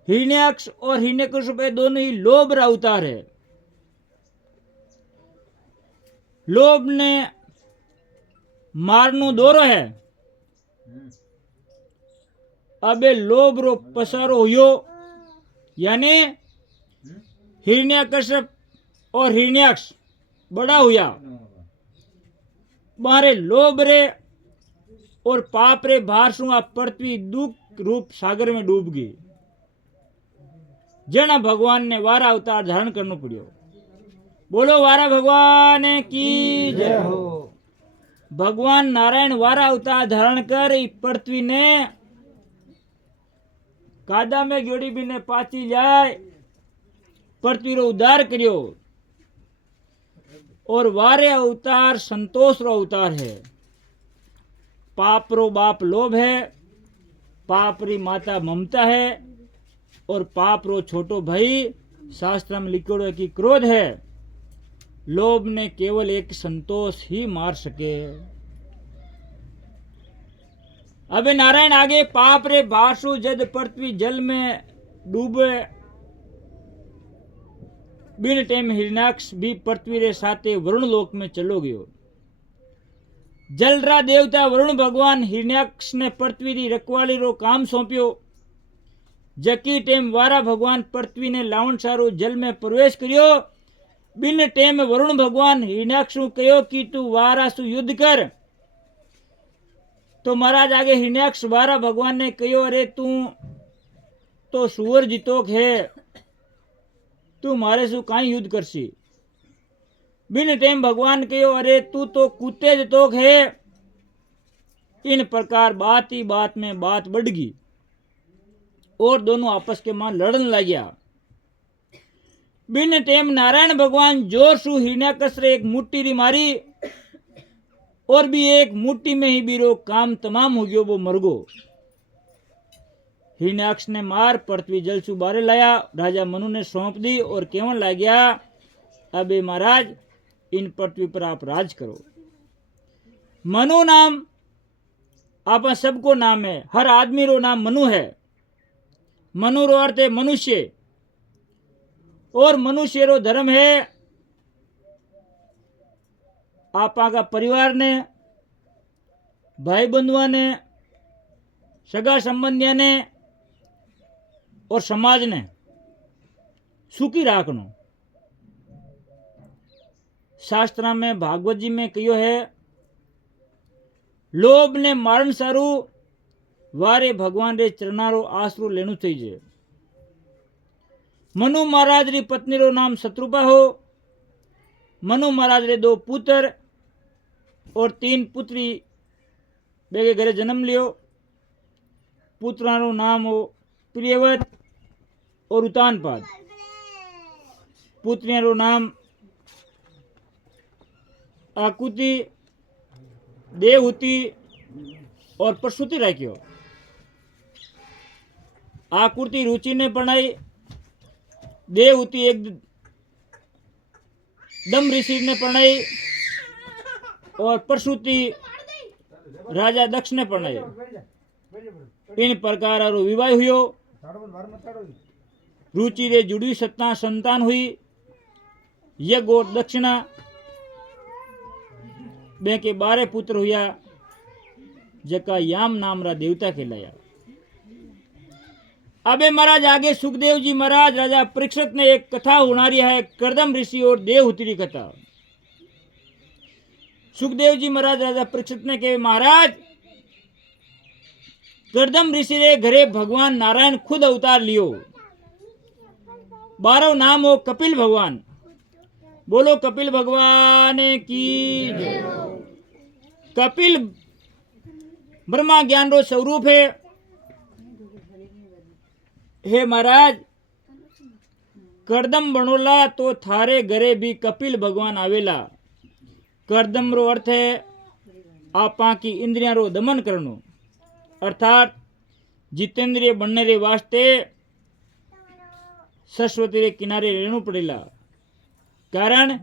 हिरण्याक्ष और हिरण्यकशिपु दोनों ही लोभ रा अवतार है। लोभ ने मारनो दौरो है। अबे लोभ रो पसारो हुयो, यानी हिरण्यकशिपु और हिरण्याक्ष बड़ा हुआ। बारे लोभ रे और पाप रे भार सु आ पृथ्वी दुख रूप सागर में डूब गई। जना भगवान ने वारा अवतार धारण करना पड़ियो। बोलो वारा भगवान की जय हो। भगवान नारायण वारा अवतार धारण कर पृथ्वी ने कादा में जोड़ी भी ने पाची जाए पृथ्वी रो उद्धार करियो। और वारे अवतार संतोष रो अवतार है। पाप रो बाप लोभ है, पाप री माता ममता है और पाप रो छोटो भाई शास्त्र में लिखोड़ो की क्रोध है। लोभ ने केवल एक संतोष ही मार सके। अबे नारायण आगे पाप रे भासु जद पृथ्वी जल में डूबे बिन टेम हिरण्याक्ष भी पृथ्वी रे साथे वरुण लोक में चलो गयो। जलरा देवता वरुण भगवान हिरण्याक्ष ने पृथ्वी री रखवाली रो काम सौंप्यो। जकी टेम वारा भगवान पृथ्वी ने लावण सारो जल में प्रवेश करियो। बिन टेम वरुण भगवान हिरण्याक्ष कहो कि तू वारा सु युद्ध कर। तो महाराज आगे हिरण्याक्ष वारा भगवान ने कहो, अरे तू तो सुअर जितोक है, तू मारे सु काई युद्ध करसी। बिन टेम भगवान कहो, अरे तू तो कुत्ते जितोक है। इन प्रकार बात ही बात में बात बढ़ गई और दोनों आपस के मां लड़न लग्या। बिन टेम नारायण भगवान जोर सु हिरण्याकश रे एक मुट्ठी री मारी और भी एक मुट्ठी में ही बीरो काम तमाम हो गयो, वो मर गो। हिरण्याक्ष ने मार पृथ्वी जल सु बारे लाया, राजा मनु ने सौंप दी और केवन ला गया, अबे महाराज इन पृथ्वी पर आप राज करो। मनु नाम आप सबको नाम है, हर आदमी रो नाम मनु है। मनु रो अर्थ है मनुष्य और मनुष्य रो धर्म है आपा का परिवार ने, भाई बंधुआ ने, सगा संबंधिया ने और समाज ने सुखी राखनो। शास्त्र में भागवत जी में कहो है, लोभ ने मारण सारू वारे भगवान रे चरणारो आसरो लेनु चाहिए। मनु महाराज री पत्नी रो नाम शत्रुपा हो। मनु महाराज रे 2 पुत्र और 3 पुत्री बेगे घरे जन्म लियो। पुत्रारो नाम हो प्रियवत और उतानपाद। पुत्रियारो नाम आकुति, देवहूति और प्रसूति राख्यो। आकुति रुचि ने पढ़ाई देवहूति एक दम ऋषि ने परणाई और प्रसूति राजा दक्ष ने परणाई। इन प्रकार विवाह हुयो। रुचि रे जुड़ी सत्ता संतान हुई। यज्ञ और दक्षिणा बे के 12 पुत्र हुआ, जका याम नाम रा देवता कहलाया। अबे महाराज आगे सुखदेव जी महाराज राजा परीक्षित ने एक कथा सुनारी है, कर्दम ऋषि और देवहूति की कथा। सुखदेव जी महाराज राजा परीक्षित ने कहे, महाराज कर्दम ऋषि रे घरे भगवान नारायण खुद अवतार लियो। 12 नाम हो कपिल भगवान। बोलो कपिल भगवान की जय। कपिल ब्रह्मा ज्ञान रो स्वरूप है। हे महाराज कर्दम बनोला तो थारे घरे भी कपिल भगवान आवेला। कर्दम रो अर्थ है आपा की इंद्रियां रो दमन करनो, अर्थात जितेंद्रिय बनने रे वास्ते सरस्वती रे किनारे रहनु पड़ेला। कारण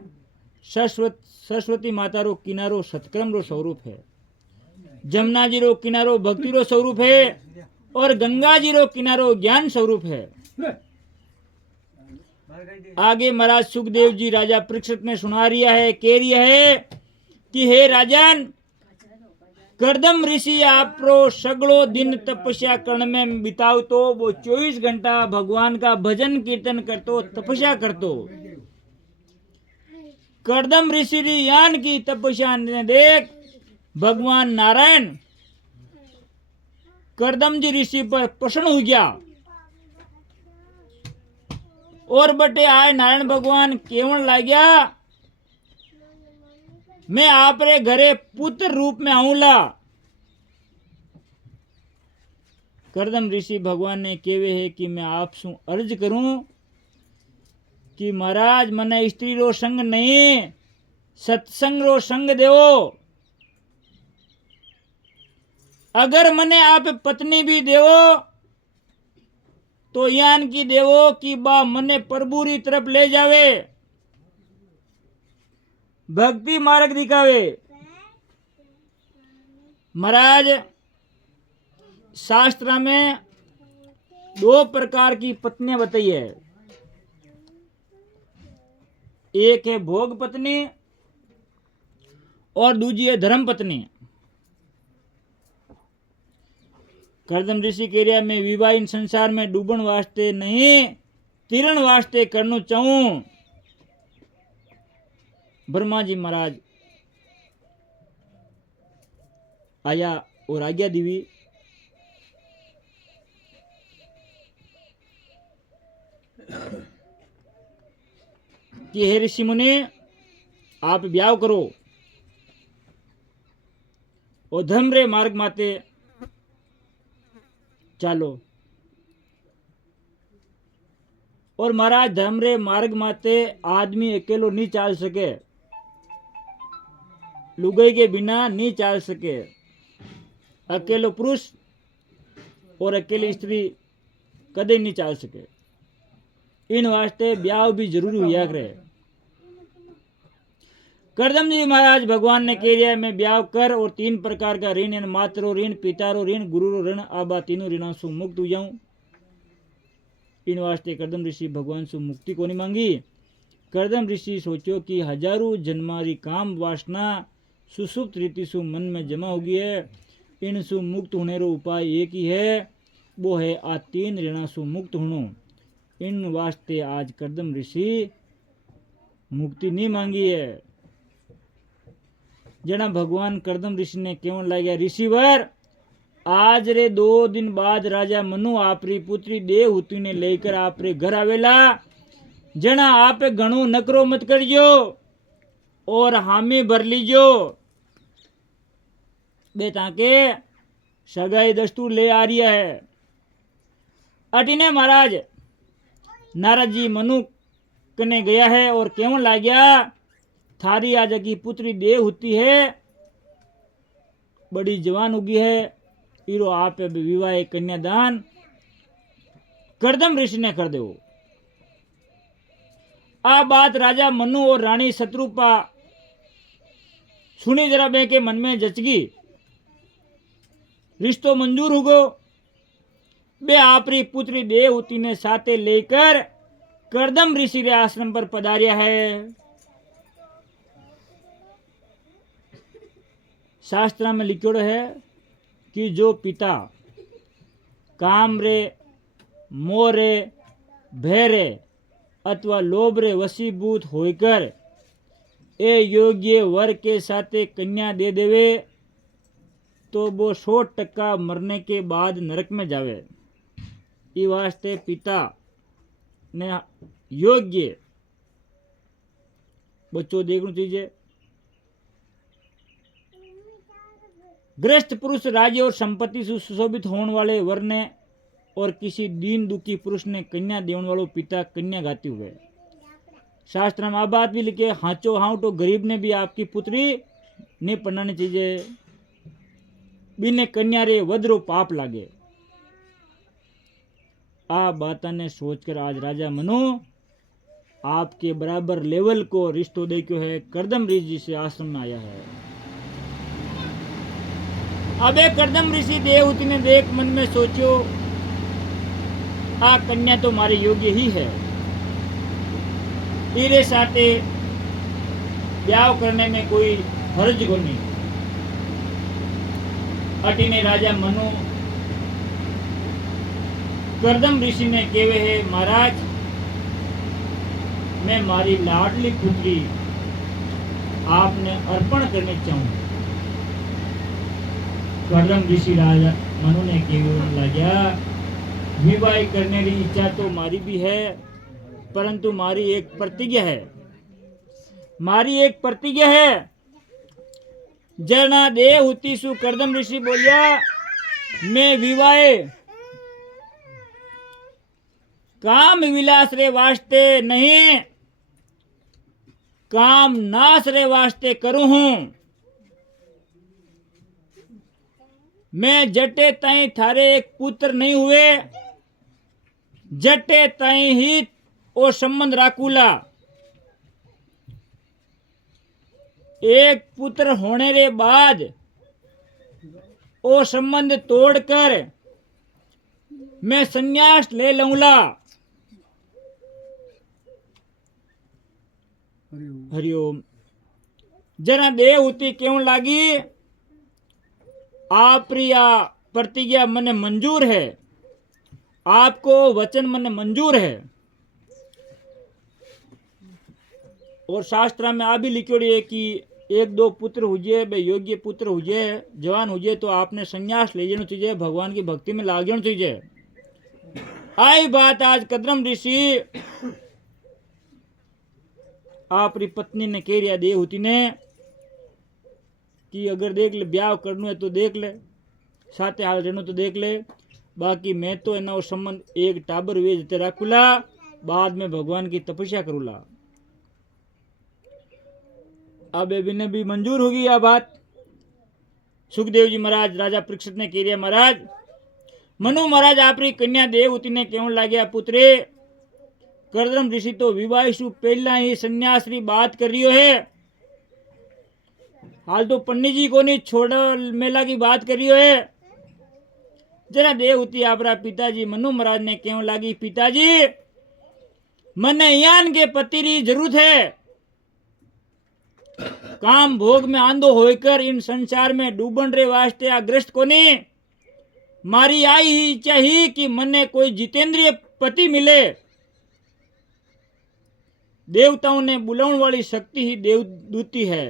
सरस्वती माता रो किनारो सत्कर्म रो स्वरूप है, जमुना जी रो किनारो भक्ति रो स्वरूप है और गंगा जी रो किनारो ज्ञान स्वरूप है। आगे महाराज सुखदेव जी राजा परीक्षित ने सुना रिया है, कह रिया है कि हे राजन, कर्दम ऋषि आपरो सगलो दिन तपस्या करने में बिताओ तो वो 24 घंटा भगवान का भजन कीर्तन करतो, तपस्या करतो। कर्दम ऋषि यान की तपस्या ने देख भगवान नारायण कर्दम जी ऋषि पर प्रसन्न हो गया और बटे आए नारायण भगवान केवल ला गया, मैं आपरे घरे पुत्र रूप में आऊंला। कर्दम ऋषि भगवान ने केवे है कि मैं आपसे अर्ज करूं कि महाराज मने स्त्री रो संग नहीं सत्संग रो संग देवो। अगर मने आप पत्नी भी देवो तो यान की देवो कि बा मने प्रभुरी तरफ ले जावे, भक्ति मार्ग दिखावे। महाराज शास्त्र में 2 प्रकार की पत्नियां बताई है। एक है भोग पत्नी और दूसरी है धर्म पत्नी। कर्दम ऋषि कह रहा मैं विवाह इन संसार में डूबन वास्ते नहीं तीरण वास्ते करना चाहूं। ब्रह्मा जी महाराज आया और आज्ञा दीवी कि हे ऋषि मुनि आप ब्याह करो और धर्म रे मार्ग माते चालो। और महाराज धर्म रे मार्ग माते आदमी अकेलो नहीं चाल सके, लुगाई के बिना नहीं चाल सके। अकेलो पुरुष और अकेली स्त्री कदे नहीं चाल सके। इन वास्ते ब्याह भी जरूरी हुआ करे। कर्दम जी महाराज भगवान ने कह दिया मैं ब्याह कर और 3 प्रकार का ऋण यानी मातरो ऋण, पितारो ऋण, गुरुरो ऋण, आबा तीनों ऋणों से मुक्त हो जाऊं। इन वास्ते कर्दम ऋषि भगवान से मुक्ति को नहीं मांगी। कर्दम ऋषि सोचो कि हजारों जन्मारी काम वासना सुसुप्त रीति से मन में जमा हो गई है। इन से मुक्त होने रो उपाय एक ही है, वो है आ 3 ऋणों से मुक्त होनो। इन वास्ते आज कर्दम ऋषि मुक्ति नहीं मांगी है। जना भगवान कर्दम ऋषि ने केवल लाया ऋषिवर आज रे 2 दिन बाद राजा मनु आपरी पुत्री देवहूति ने लेकर आपरे घर आवेला। जना आप घणो नकरो मत करजो और हामी भर लीजो बे ताके सगाई दस्तूर ले आ रही है। अटिने महाराज नारद जी मनु कने गया है और केवल ला गया थारी आज की पुत्री देवहूति है, बड़ी जवान उगी है, इरो आप विवाह कन्यादान कर्दम ऋषि ने कर दो। आ बात राजा मनु और रानी शत्रुपा सुनी जरा बे के मन में जचगी। रिश्तो मंजूर हो गो। बे आपरी पुत्री देवहूति ने साथे लेकर करदम ऋषि रे आश्रम पर पधारिया है। शास्त्र में लिखोड़ो है कि जो पिता काम रे, मोह रे, भय रे अथवा लोभ रे वशीभूत होकर ए योग्य वर के साथे कन्या दे देवे तो वो 100% मरने के बाद नरक में जावे। ई वास्ते पिता ने योग्य बच्चों देखना चाहिए। ग्रस्त पुरुष राज्य और संपत्ति से सुशोभित होने वाले वर ने और किसी दीन दुखी पुरुष ने कन्या देने वालों पिता कन्या गाती हुए। शास्त्र में आ बात भी लिखे, हाचो हाउ तो गरीब ने भी आपकी पुत्री ने पढ़ानी चाहिए, बिने कन्या रे वज्रो पाप लागे। आ बात ने सोचकर आज राजा मनु आपके बराबर लेवल को रिश्तो देखो है करदम ऋषि जी से आश्रम में आया है। अबे करदम ऋषि देवहूति ने देख मन में सोचो, आ कन्या तो मारे योग्य ही है, तेरे साथे ब्याह करने में कोई हर्ज को नहीं। अटी ने राजा मनु करदम ऋषि ने केवे है, महाराज मैं मारी लाडली पुत्री आपने अर्पण करने चाहूं। करदम ऋषि राजा मनु ने केवे लगा, विवाह करने की इच्छा तो मारी भी है, परंतु मारी एक प्रतिज्ञा है। मारी एक प्रतिज्ञा है। जना देवहूति सु करदम ऋषि बोलिया, मैं विवाह काम विलास रे वास्ते नहीं, काम नाश रे वास्ते करूं हूं। मैं जटे ताई थारे एक पुत्र नहीं हुए, जटे ताई ही ओ संबंध राखूला। एक पुत्र होने रे बाद ओ संबंध तोड़कर मैं संन्यास ले लूंगा। हरिओम। जना देवहूति क्यों लागी, आप प्रिया प्रतिज्ञा मने मंजूर है, आपको वचन मने मंजूर है। और शास्त्र में आ भी लिखोड़ी है कि एक दो पुत्र हुए, बे योग्य पुत्र हुए, जवान हुए तो आपने संन्यास ले जाना चाहिए, भगवान की भक्ति में लाग जाना चाहिए। आई बात आज करदम ऋषि आपरी पत्नी ने कह रिया देवहूति ने कि अगर देख ले ब्याह करना है तो देख ले, साथे हाल रहना तो देख ले, बाकी मैं तो एना वो संबंध एक टाबर वे जते राखूला, बाद में भगवान की तपस्या करूला। अब ने भी मंजूर होगी यह बात। सुखदेव जी महाराज राजा परीक्षित ने कह रिया, महाराज मनु महाराज आपरी कन्या देवहूति ने क्यों लाग्या पुत्रे, करदम ऋषि तो विवाह सु पहला ही संन्यास री बात कर रही है, हाल तो पंडित जी को नहीं छोड़ मेला की बात कर रही है। जरा देवहूति आपरा पिताजी मनु महाराज ने क्यों लागी, पिताजी मने यान के पति री जरूरत है, काम भोग में आंधो होकर इन संसार में डूबन रे वास्ते आग्रस्त को नहीं, मारी आई ही इच्छा ही कि मने कोई जितेंद्रिय पति मिले। देवताओं ने बुलाने वाली शक्ति ही देवदूती है।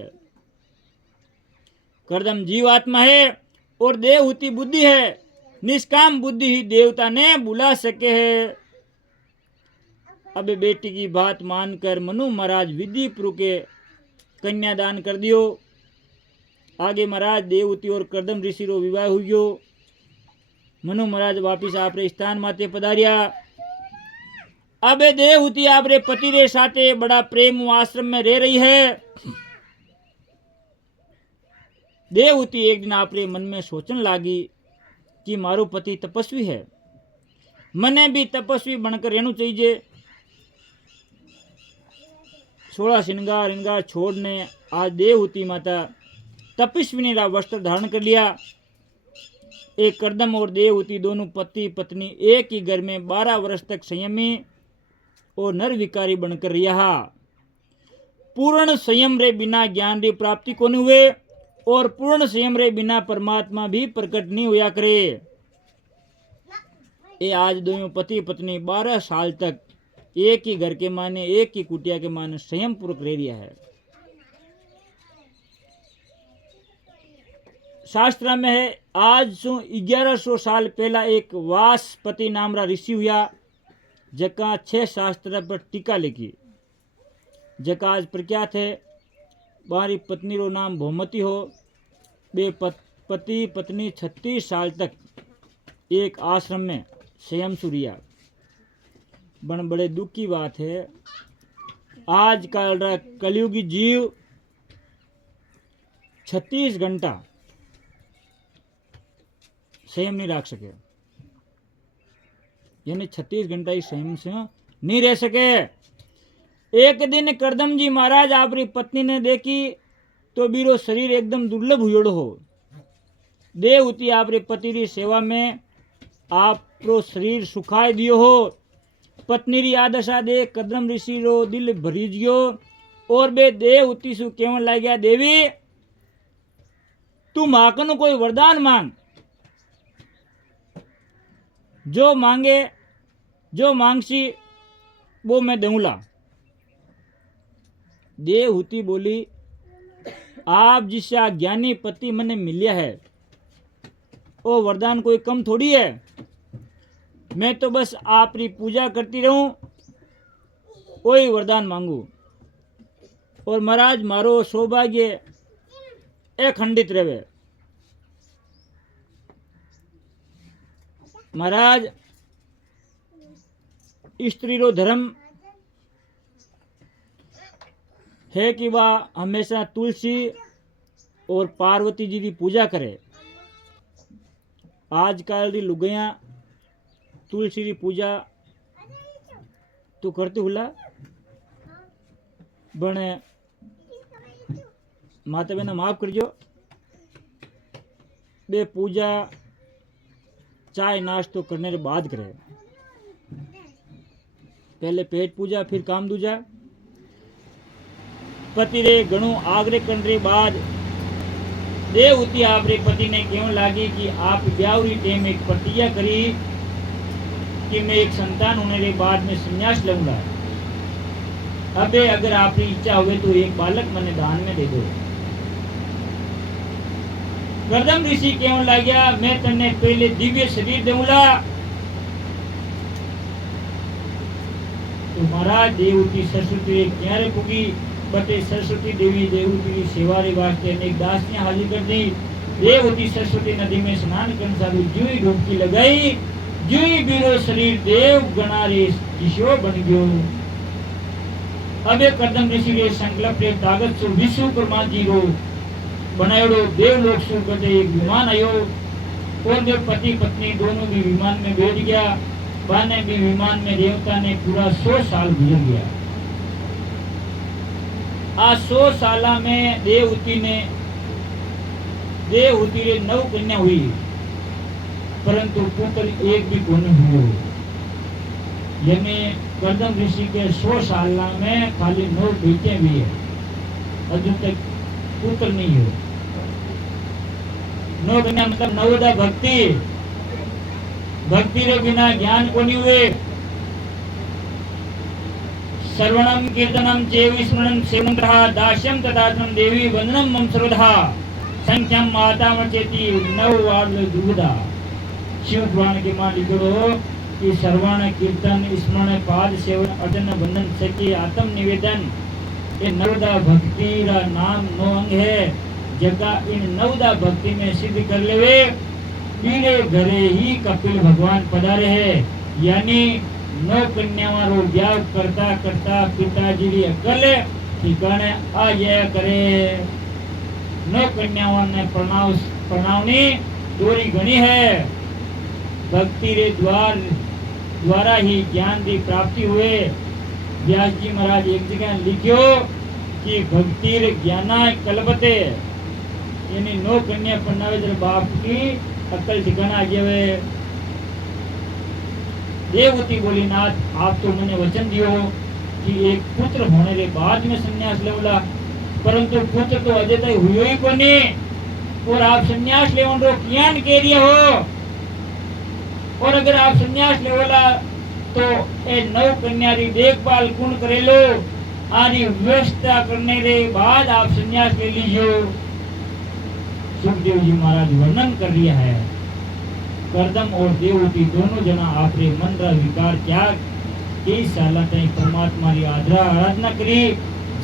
करदम जीवात्मा है और देवहूति बुद्धि है, निष्काम बुद्धि ही देवता ने बुला सके है। अब बेटी की बात मानकर मनु महाराज विधि पूर्वक के कन्यादान कर दियो। आगे महाराज देवहूति और करदम ऋषि रो विवाह हुयो। मनु महाराज वापिस आपरे स्थान माते पधारिया। अबे देवहूति आपरे पति रे साथे बड़ा प्रेम आश्रम में रह रही है। देवहूति एक दिन आपरे मन में सोचन लागी कि मारो पति तपस्वी है, मने भी तपस्वी बनकर रहना चाहिए। 16 श्रृंगार इनगार छोड़ने आज देवहूति माता तपस्विनी का वस्त्र धारण कर लिया। एक करदम और देवहूति दोनों पति पत्नी एक ही घर में 12 वर्ष तक संयमी और निर्विकारी बनकर रहा। पूर्ण संयम रे बिना ज्ञान री प्राप्ति को नहीं हुए और पूर्ण संयम रे बिना परमात्मा भी प्रकट नहीं हुआ करे। ये आज दोनों पति पत्नी 12 साल तक एक ही घर के माने एक ही कुटिया के माने संयम पूर्वक रह रहा है। शास्त्र में है आज सु 1100 साल पहला एक वासपति नाम रा ऋषि हुआ जका 6 शास्त्र पर टीका लिखी जका आज प्रख्यात है। बारी पत्नी रो नाम भौमती हो। बे पति पत्नी 36 साल तक एक आश्रम में संयम सूर्या बन बड़े दुख की बात है। आज कल रा कलयुगी जीव 36 घंटा संयम नहीं रख सके, यानी 36 घंटा ही संयम से नहीं रह सके। एक दिन करदम जी महाराज आपरी पत्नी ने देखी तो बीरो शरीर एकदम दुर्लभ हुयोड़ो हो। देवहूति आपरे पति री सेवा में आपरो शरीर सुखाई दियो हो। पत्नी री आदशा दे करदम ऋषि रो दिल भरी गयो और बे देवहूति सु केवन लाग गया, देवी तू माकनो कोई वरदान मांग, जो मांगे जो मांगसी वो मैं दूंगा। देवहूति बोली आप जिससे ज्ञानी पति मने मिलिया है वो वरदान कोई कम थोड़ी है। मैं तो बस आपरी पूजा करती रहूं कोई वरदान मांगू और महाराज मारो सौभाग्य अखंडित रहे। महाराज स्त्री रो धर्म है कि वह हमेशा तुलसी और पार्वती जी की पूजा करे। आजकल री लुगाइयां तुलसी की पूजा तो करती हुला बने माता बहना माफ करजो। बे पूजा चाय नाश्तो करने के बाद करे, पहले पेट पूजा फिर काम दूजा। पति रे घणो आग्रह करने बाद देवहूति आपरे पति ने क्यों लागी कि आप ब्यावरी टेम एक प्रतिज्ञा करी कि मैं एक संतान होने के बाद में संन्यास लूंगा। अबे अगर आपकी इच्छा हुए तो एक बालक मने दान में दे दो। करदम ऋषि क्यों ला गया, मैं तन्ने पहले दिव्य शरीर दूंगा। तो महाराज देवहूति सरस्वती क्यारे पुगी बटे सरस्वती देवी देवहूति की सेवा रे वास्ते अनेक दासियां हाजिर कर दी। देवहूति सरस्वती नदी में स्नान करने सारू जुई डुबकी लगाई, जुई बीरो शरीर देव गणा रे ईशो बन गयो। अबे करदम ऋषि रे संकल्प रे ताकत से विश्वकर्मा जी रो बनायोड़ो देवलोक से बटे एक विमान आयो और जो पति पत्नी दोनों भी विमान में बैठ गया। बाने भी विमान में देवता ने पूरा 100 साल गुजर गया। आ 100 साला में देवहूति रे 9 कन्या हुई परंतु पुत्र एक भी को नहीं हुआ। यानी करदम ऋषि के 100 साल में खाली 9 बेटे भी है, अभी तक पुत्र नहीं हो। 9 कन्या मतलब नवोदा भक्ति, भक्ति रे बिना ज्ञान को नहीं हुए। श्रवणम कीर्तनम चैव स्मरणम सेवनं रहा दास्यम तदात्मन देवी वंदनम मम सर्वदा संख्यम माता मचेति नववाद दुबदा। शिव पुराण के मां लिखो कि श्रवण कीर्तन स्मरण पाद सेवन अर्चन वंदन सखी आत्म निवेदन ये नवदा भक्ति रा नाम 9 अंग है। जगा इन नवदा भक्ति में सिद्ध कर लेवे पीड़े घरे ही कपिल भगवान पधारे है। यानी 9 कन्याओं रो ब्याह करता करता पिताजी री अकल ठिकाने आ जाया करे। 9 कन्याओं ने प्रणावनी दोरी गणी है। भक्ति रे द्वारा ही ज्ञान की प्राप्ति हुए। व्यास जी महाराज एक जगह लिखियो कि भक्तिर ज्ञाना कल्पते, यानी 9 कन्या पन्नावे जर बाप की अक्ल ठिकाना गिवे। देवती बोली नाथ आप तो मैंने वचन दियो कि एक पुत्र होने के बाद में संन्यास लेवला, परंतु पुत्र तो अजय तक हुई ही कोनी, और आप संन्यास लेवन रो कियान कह रहे हो। और अगर आप संन्यास लेवला तो ए 9 कन्या री देखभाल कौन करेलो, आरी व्यवस्था करने रे बाद आप संन्यास ले लीजियो। सुखदेव जी महाराज वर्णन कर रिया है, कर्दम और देवहूति दोनों जना आपरे मन रा विकार त्याग कई साल तक परमात्मा री आराधना करी,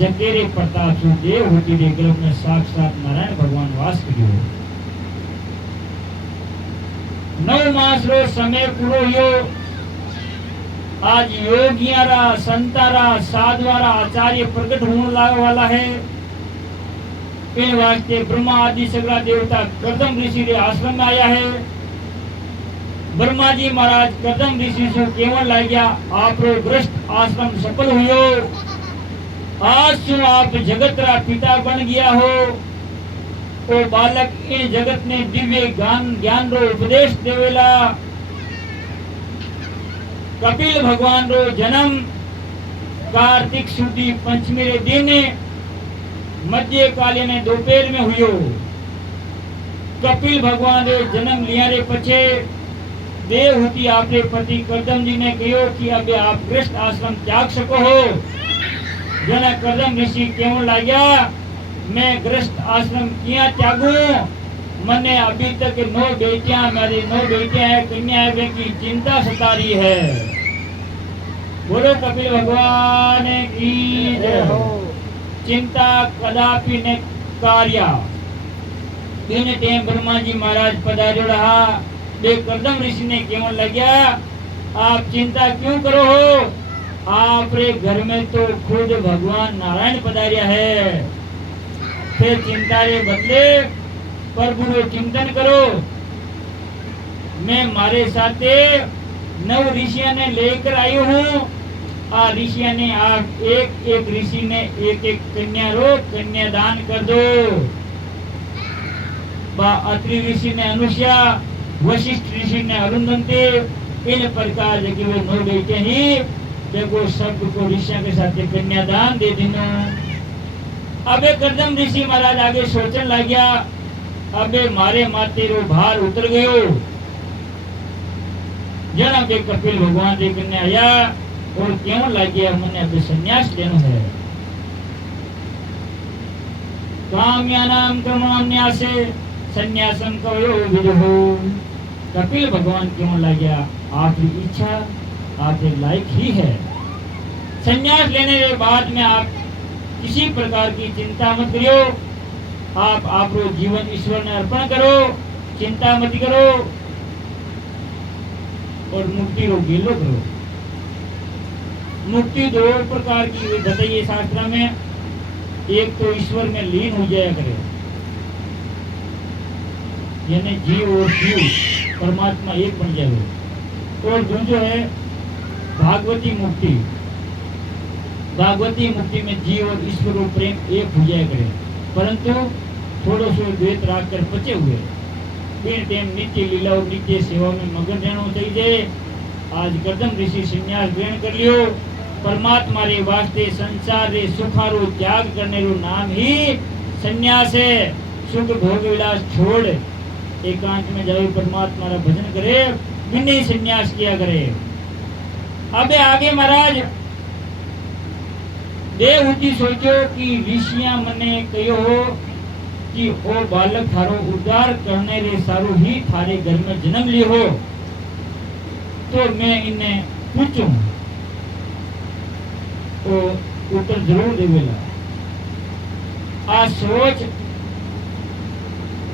जकेरे प्रताप सु देवहूति रे गर्भ में साक्षात नारायण भगवान वास करियो। 9 मास रो समय पूरो हुयो। आज योगियारा संतारा साधवारा आचार्य प्रकट होने लाग वाला है। इन वास्ते ब्रह्मा आदि सगला देवता कर्दम ऋषि रे आश्रम में आया है। ब्रह्मा जी महाराज कर्दम ऋषि से केवल ला गया आपरो ग्रस्त आश्रम सफल हुयो। आज सु आप जगत रा पिता बन गया हो। ओ बालक इन जगत ने दिव्य ज्ञान रो उपदेश देवेला। कपिल भगवान रो जन्म कार्तिक सुदी पंचमी रे दिन मध्य काल ने दोपहर में हुयो। कपिल भगवान रे जन्म लिया रे पछे देवहूति आपरे पति कर्दम जी ने कहो कि अब आप गृहस्थ आश्रम त्याग सको हो। जना कर्दम ऋषि केवल लाग्या मैं गृहस्थ आश्रम किया त्यागू, मने अभी तक 9 बेटियां मेरी 9 बेटियां है कन्या है की चिंता सता रही है। बोलो कपिल भगवान की जय हो। चिंता कदापि न कार्या। इन टेम ब्रह्मा जी महाराज पधार्यो रहा। बे कर्दम ऋषि ने केवल लग्या आप चिंता क्यों करो हो, आप रे घर में तो खुद भगवान नारायण पधार्या है। फिर चिंता रे बदले प्रभु रो चिंतन करो। मैं मारे साथे 9 ऋषियों ने लेकर आयो हूँ। आ ऋषियों ने आप एक ऋषि ने एक कन्या रो कन्यादान कर दो। अत्रि ऋषि ने अनुष्या, वशिष्ठ ऋषि ने अरुंधति, इन प्रकार के वो 9 बेटे ही देखो सबको ऋषियों के साथ कन्यादान दे दिनो। अबे कर्दम ऋषि महाराज आगे सोचने लग गया अबे मारे माते रो भार उतर गयो। जना के कपिल भगवान रे कन्या आया और क्यों लग गया मैंने अबे संन्यास लेना है। काम्यानाम कर्मण्यासे संन्यासम करो विदुः। कपिल भगवान क्यों लग गया आपकी इच्छा आपके लायक ही है। संन्यास लेने के बाद में आप किसी प्रकार की चिंता मत करियो। आप रो जीवन ईश्वर ने अर्पण करो, चिंता मत करो और मुक्ति रो गेलो करो। मुक्ति 2 प्रकार की बताइए शास्त्र में। एक तो ईश्वर में लीन हो जाया करे, यानी जीव और शिव परमात्मा एक बन जाए। और दूसरा है भागवती मुक्ति। भागवती मुक्ति में जीव और ईश्वर और प्रेम एक हो जाया करे, परंतु थोड़ो सो द्वैत राख कर बचे हुए फिर टाइम नित्य लीला और नित्य सेवा में मगन रहना चाहिए। आज कर्दम ऋषि संन्यास ग्रहण कर लियो। परमात्मा रे वास्ते संसार रे सुखारो त्याग करने रो नाम ही संन्यास है। सुख भोग विलास छोड़ एकांत में जाओ परमात्मा रा भजन करे, बिना संन्यास किया करे। अबे आगे महाराज देवहूति सोचो कि ऋषियां मने कहो कि ओ बालक थारो उद्धार करने रे सारो ही थारे घर में जन्म लियो हो, तो मैं इन्हें पूछूं तो उत्तर जरूर देवेला। आ सोच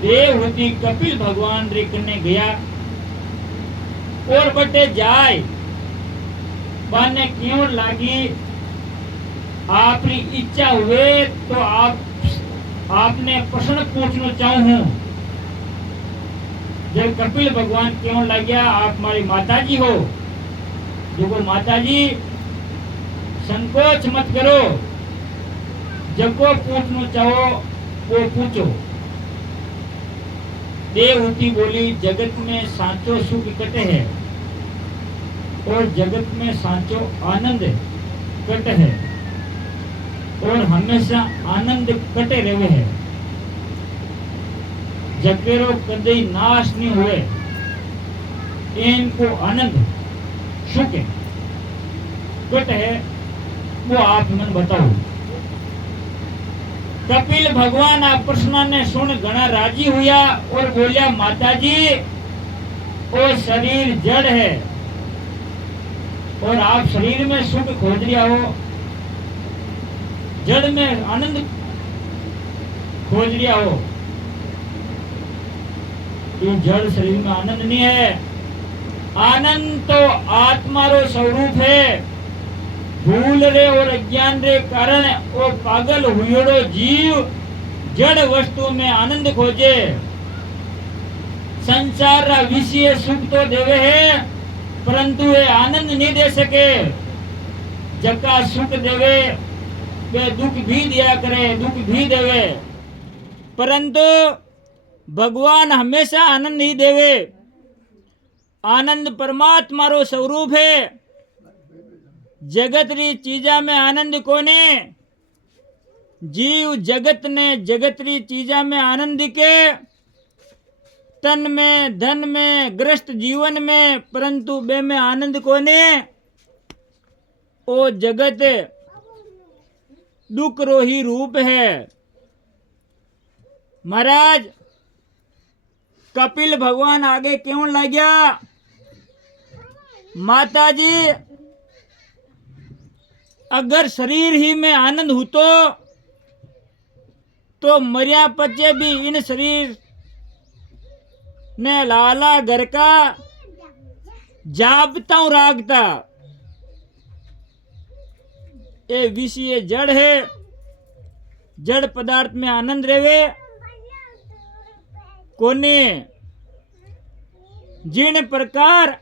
देवहूति कपिल भगवान रे कने गया और बटे जाए बाने क्यों लागी आपकी इच्छा हुए तो आपने प्रश्न पूछना चाहूं। जब कपिल भगवान क्यों लग गया आप हमारी माताजी हो। देखो माताजी संकोच मत करो, जको पूछना चाहो वो पूछो। देवहूति बोली, जगत में साचो सुख कटे है और जगत में साचो आनंद कट है और हमेशा आनंद कटे रहे है। जकेरो कदे नाश नहीं हुए, इनको आनंद सुख कट है, वो आप मन बताओ। कपिल भगवान आ प्रश्न ने सुन घना राजी हुआ और बोलिया, माताजी वो शरीर जड़ है और आप शरीर में सुख खोज लिया हो, जड़ में आनंद खोज लिया हो। ये जड़ शरीर में आनंद नहीं है, आनंद तो आत्मा रो स्वरूप है। भूल रे और अज्ञान रे कारण वो पागल हुयोड़ो जीव जड़ वस्तु में आनंद खोजे। संसार रा विषय सुख तो देवे है परंतु ये आनंद नहीं दे सके। जका सुख देवे वे दुख भी दिया करे, दुख भी देवे, परंतु भगवान हमेशा आनंद ही देवे। आनंद परमात्मा रो स्वरूप है। जगत री चीजा में आनंद कोने, जीव जगत ने जगत री चीजा में आनंद के, तन में धन में ग्रस्त जीवन में, परंतु बे में आनंद कोने। ओ जगत दुख रो ही रूप है। महाराज कपिल भगवान आगे क्यों लाग्या, माताजी अगर शरीर ही में आनंद हो तो मरिया पचे भी इन शरीर ने लाला घर का जाबता रागता। ये विषय जड़ है, जड़ पदार्थ में आनंद रेवे कोने। जिन प्रकार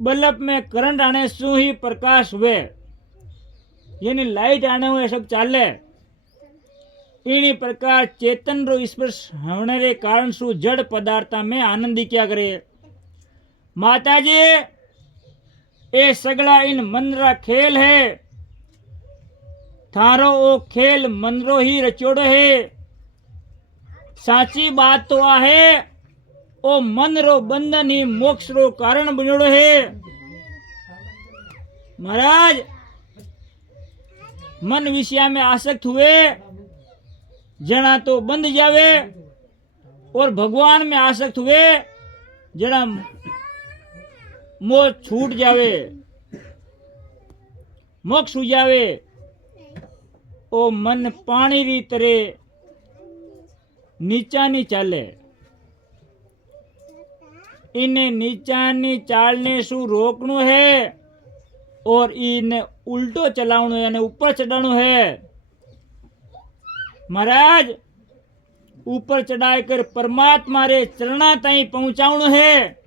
बल्ब में करंट आने सु ही प्रकाश हुए, यानी लाइट आने हुए सब चाले, इन्हीं प्रकार चेतन रो स्पर्श होने रे कारण सु जड़ पदार्था में आनंद क्या करे। माताजी ए सगला इन मन रा खेल है, थारो ओ खेल मन रो ही रचोड़ो है। साची बात तो आ है ओ मन रो बंधन ही मोक्ष रो कारण बन्योड़ो है। महाराज मन विषय में आसक्त हुए जना तो बंध जावे और भगवान में आसक्त हुए जना मोह छूट जावे, मोक्ष हो जावे। ओ मन पानी री तरह नीचा नहीं चाले, इन्हें नीचा नहीं चालने सु रोकनो है और इन्हें उल्टो चलावनो यानी ऊपर चढ़ानो है। महाराज ऊपर चढ़ाई कर परमात्मा रे चरणा ताई पहुंचावनो है।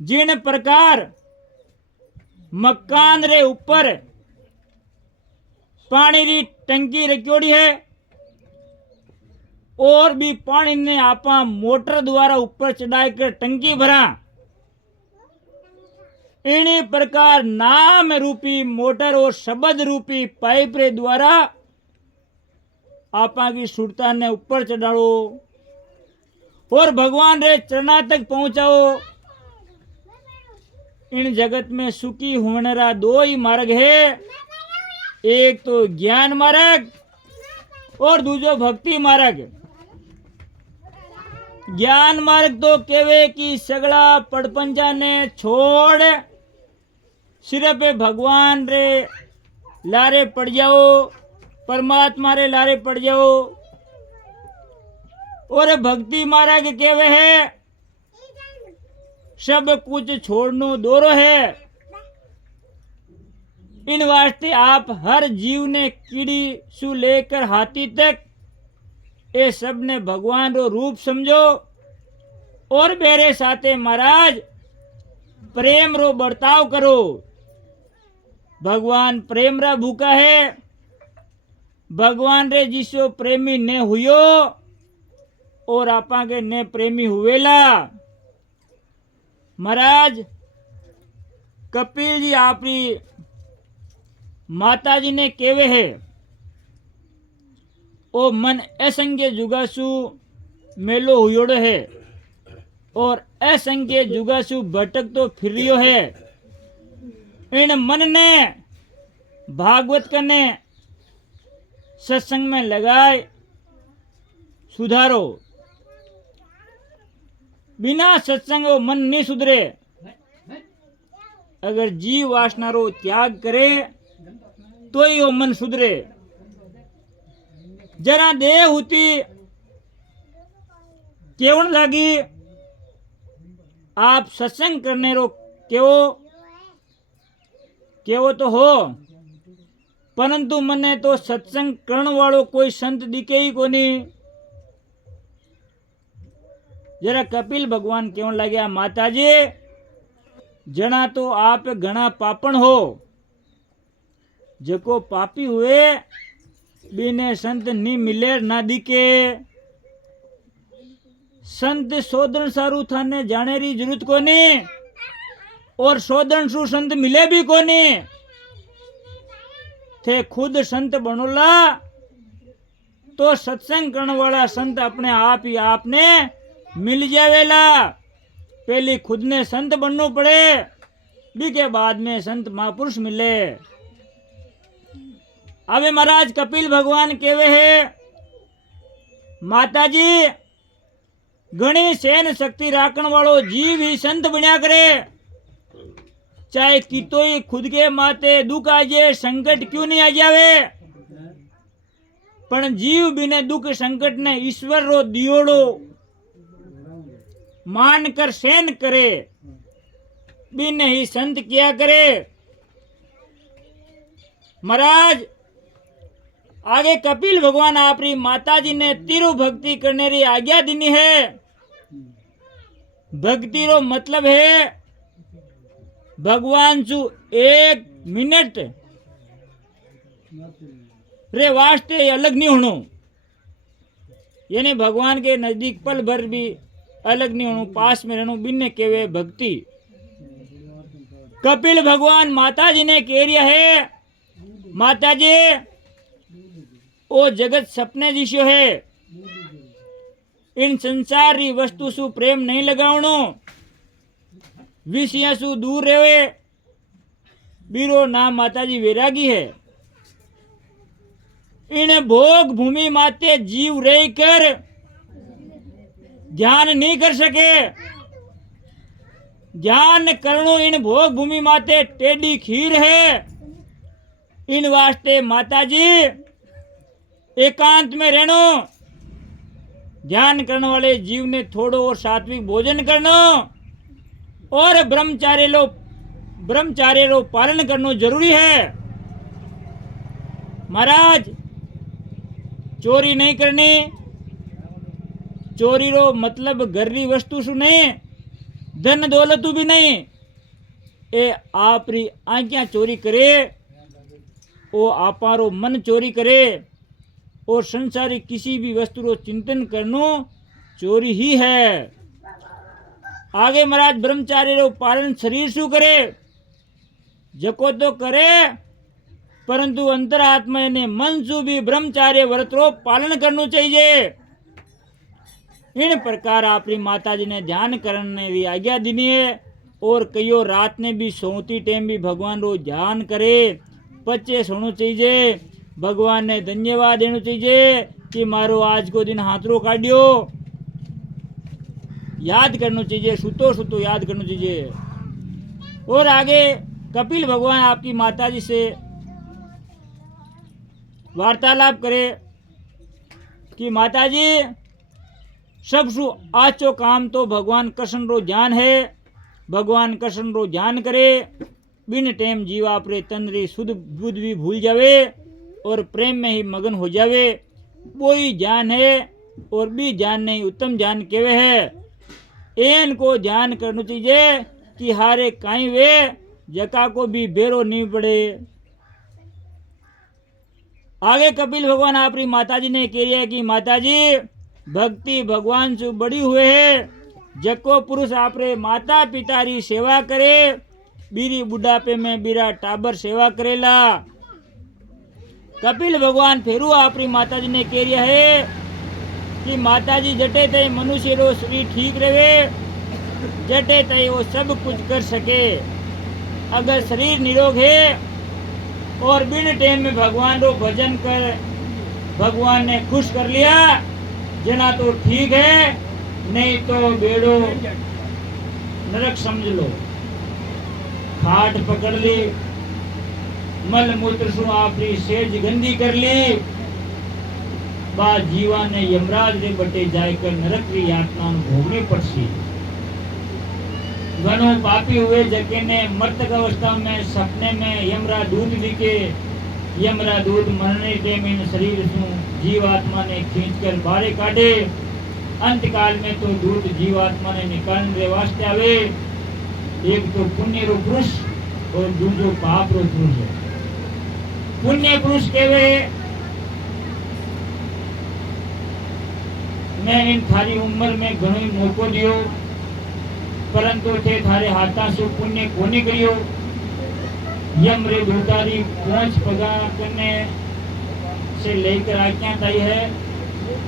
जिन प्रकार मकान रे ऊपर पानी री टंकी रखोड़ी है और भी पानी ने आपा मोटर द्वारा ऊपर चढ़ाई कर टंकी भरा, इन्हीं प्रकार नाम रूपी मोटर और शब्द रूपी पाइप रे द्वारा आपा की सुरता ने ऊपर चढ़ाओ और भगवान रे चरणा तक पहुंचाओ। इन जगत में सुखी होने रा दो ही मार्ग है, एक तो ज्ञान मार्ग और दूसरो भक्ति मार्ग। ज्ञान मार्ग तो केवे कि सगला पड़पंजा ने छोड़ सिर्फ भगवान रे लारे पड़ जाओ, परमात्मा रे लारे पड़ जाओ। और भक्ति मार्ग केवे है सब कुछ छोड़नो दोरो है। इन वास्ते आप हर जीव ने कीड़ी सु लेकर हाथी तक ये सब ने भगवान रो रूप समझो और मेरे साथे महाराज प्रेम रो बर्ताव करो। भगवान प्रेम रा भूखा है। भगवान रे जिसो प्रेमी ने हुयो और आपा के ने प्रेमी हुएला। महाराज कपिल जी आपरी माता जी ने केवे है, ओ मन असंख्य जुगासु मेलो हुयोड़ो है और असंख्य जुगासु भटक तो फिर रियो है। इन मन ने भागवत कने सत्संग में लगाए सुधारो। बिना सत्संग वो मन नहीं सुधरे। अगर जीव वासना रो त्याग करे तो ही वो मन सुधरे। जरा देह होती केवण लागी आप सत्संग करने रो केवो तो हो, परंतु मने तो सत्संग करण वालो कोई संत दिखे ही कोनी। जरा कपिल भगवान केवण लाग्या माताजी जना तो आप घना पापण हो। जको पापी हुए बिने संत नी मिले ना दिखे। संत शोधन सारू थाने जाने री जरूरत कोनी और शोधन सु संत मिले भी कोनी। थे खुद संत बनोला तो सत्संग करने वाला संत अपने आप ही आपने मिल जावेला। पहले खुद ने संत बनना पड़े भी के बाद में संत महापुरुष मिले। अबे महाराज कपिल भगवान केवे है माताजी घणी सेन शक्ति राखण वालो जीव ही संत बन्या करे। चाहे कितोई खुद के माते दुख आ जाए संकट क्यों नहीं आ जावे, पण जीव बिने दुख संकट ने ईश्वर रो दियोड़ो मान कर सेन करे बिने ही संत किया करे। महाराज आगे कपिल भगवान आपरी माता जी ने तिरु भक्ति करने री आज्ञा दीनी है। भक्ति रो मतलब है भगवान सु 1 मिनट रे वास्ते अलग नहीं होनो, यानी भगवान के नजदीक पल भर भी अलग नहीं होनो, पास में रहनो बिन्ने केवे भक्ति। कपिल भगवान माता जी ने कह रिया है माता जी ओ जगत सपने जिसो है। इन संसार री वस्तु सु प्रेम नहीं लगावनो, विषय सु दूर रहे। बीरो नाम माताजी वैरागी है। इन भोग भूमि माते जीव रह कर ध्यान नहीं कर सके। ध्यान करनो इन भोग भूमि माते टेढ़ी खीर है। इन वास्ते माताजी एकांत में रहनो। ध्यान करने वाले जीव ने थोड़ो और सात्विक भोजन करनो और ब्रह्मचार्य रो पालन करनो जरूरी है। महाराज चोरी नहीं करनी। चोरी रो मतलब घर री वस्तु सु नहीं, धन दौलत भी नहीं। ए आपरी आंखें चोरी करे, ओ आपारो मन चोरी करे और संसारी किसी भी वस्तु रो चिंतन करनो चोरी ही है। आगे महाराज ब्रह्मचार्य रो पालन शरीर सु करे, जको तो करे परंतु अंतरात्मा ने मन सु भी ब्रह्मचार्य व्रत रो पालन करनो चाहिए। इन प्रकार आपरी माता जी ने ध्यान करने की आज्ञा दीनी है और कईयो रात ने भी सोती टाइम भी भगवान रो ध्यान करे। पचे सोना चाहिए, भगवान ने धन्यवाद देना चाहिए कि मारो आज को दिन हाथरो काढ़ियो। याद करना चाहिए, सुतो सुतो याद करना चाहिए। और आगे कपिल भगवान आपकी माता जी से वार्तालाप करे कि माता जी सबसु आचो काम तो भगवान कृष्ण रो ध्यान है। भगवान कृष्ण रो ध्यान करे बिन टेम जीव आपरे तन री शुद्ध बुद्ध भी भूल जावे और प्रेम में ही मगन हो जावे। वो ही ज्ञान है और भी ज्ञान नहीं, उत्तम ज्ञान केवे है। एन को ध्यान करना चाहिए कि हारे काई वे जका को भी बेरो नहीं पड़े। आगे कपिल भगवान अपनी माताजी ने कह रहा है कि माताजी भक्ति भगवान से बड़ी हुए है, जको पुरुष आपरे माता पिता री सेवा करे बीरी बुढ़ापे में बीरा टाबर सेवा करेला। कपिल भगवान फेरू अपनी माताजी ने कह रहा है कि माताजी जटे थे मनुष्य रो शरीर ठीक रहे, जटे थे वो सब कुछ कर सके। अगर शरीर निरोग है और बिन टाइम में भगवान रो भजन कर भगवान ने खुश कर लिया जना तो ठीक है, नहीं तो बेड़ो नरक समझ लो। खाट पकड़ ली, मल मूत्र सु आपरी सेज गंदी कर ली, बा जीवा ने यमराज रे बटे जाकर नरक की यातना भोगनी पड़सी। घणो पापी हुए जके ने मृतक अवस्था में सपने में यमरा दूत दिखे, यमरा दूत मरने टाइम इन शरीर सु जीवात्मा ने खींचकर बाहर काढ़े। अंत काल में तो दूत जीवात्मा ने निकालने रे वास्ते आवे। एक तो पुण्य रो पुरुष और दूसरो पाप रो पुरुष है। पुण्य पुरुष कहवे मैं इन थारी उम्र में घणो मौको दियो, परंतु थे थारे हाथा सु पुण्य कोनी करियो। यम रे दूतारी पहुंच पगा करने से लेकर आज्ञा ताई है,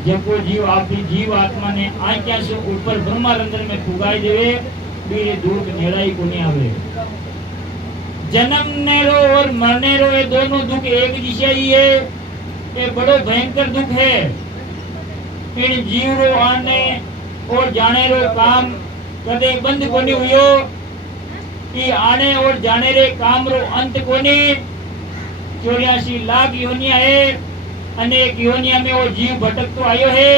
जब जीव आपकी जीव आत्मा ने आज्ञा से ऊपर ब्रह्मारंध्र में पुगाई देवे बीरे दूत नेड़ाई कोनी आवे। जन्म नेरो और मरने रो ये दोनों दुख एक जैसा ही है। ये बड़ो भयंकर दुख है। इन जीव रो आने और जाने रो काम कदे बंद कोनी हुयो कि आने और जाने रे काम रो अंत कोनी। 84 लाख योनिया है, अनेक योनिया में वो जीव भटक तो आयो है।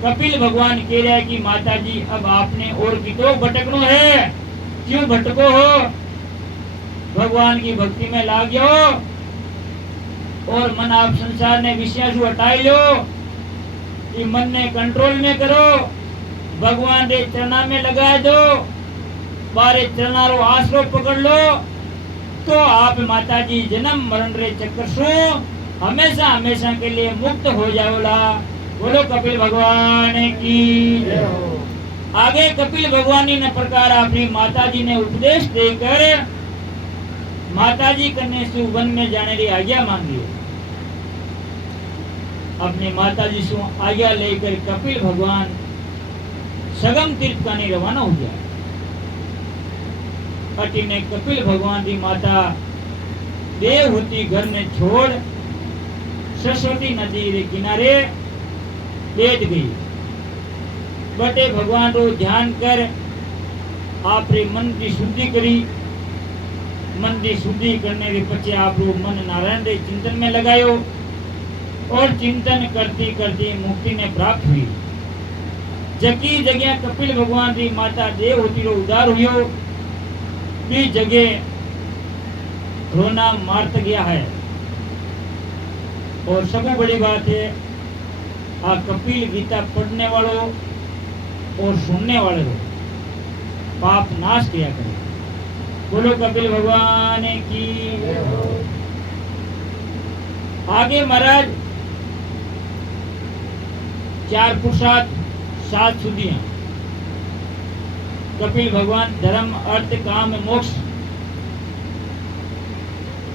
कपिल भगवान कह रहा है कि माताजी अब आपने और कितो भटकनो है, क्यों भटको हो? भगवान की भक्ति में लाग जाओ और मन आप संसार ने विषय से हटाई लो, कि मन ने कंट्रोल में करो, भगवान रे चरणा में लगा दो, बारे चरणा रो आसरो पकड़ लो, तो आप माताजी जन्म मरण रे चक्कर सु हमेशा हमेशा के लिए मुक्त हो जाओला। बोलो कपिल भगवान की जय हो। आगे कपिल भगवान ने प्रकार अपनी माताजी ने उपदेश देकर माताजी कन्या से वन में जाने की आज्ञा मांगी। अपने माताजी से आज्ञा लेकर कपिल भगवान सगम तीर्थ का रवाना हो गया। अटी ने कपिल भगवान की माता देवहूति घर ने छोड़ सरस्वती नदी के किनारे बैठ गई। बटे भगवान रो ध्यान कर आपरे मन की शुद्धि करी। मन की शुद्धि करने के पचे आप मन नारायण रे चिंतन में लगायो और चिंतन करती करती मुक्ति ने प्राप्त हुई। जकी जगह कपिल भगवान की माता देवहूति रो उद्धार हुयो, भी जगह रोना मारत गया है। और सबसे बड़ी बात है, आ कपिल गीता पढ़ने वालों और सुनने वाले पाप नाश किया करे। बोलो कपिल भगवान की। आगे महाराज 4 पुरुषार्थ 7 शुद्धियां कपिल भगवान धर्म अर्थ काम मोक्ष,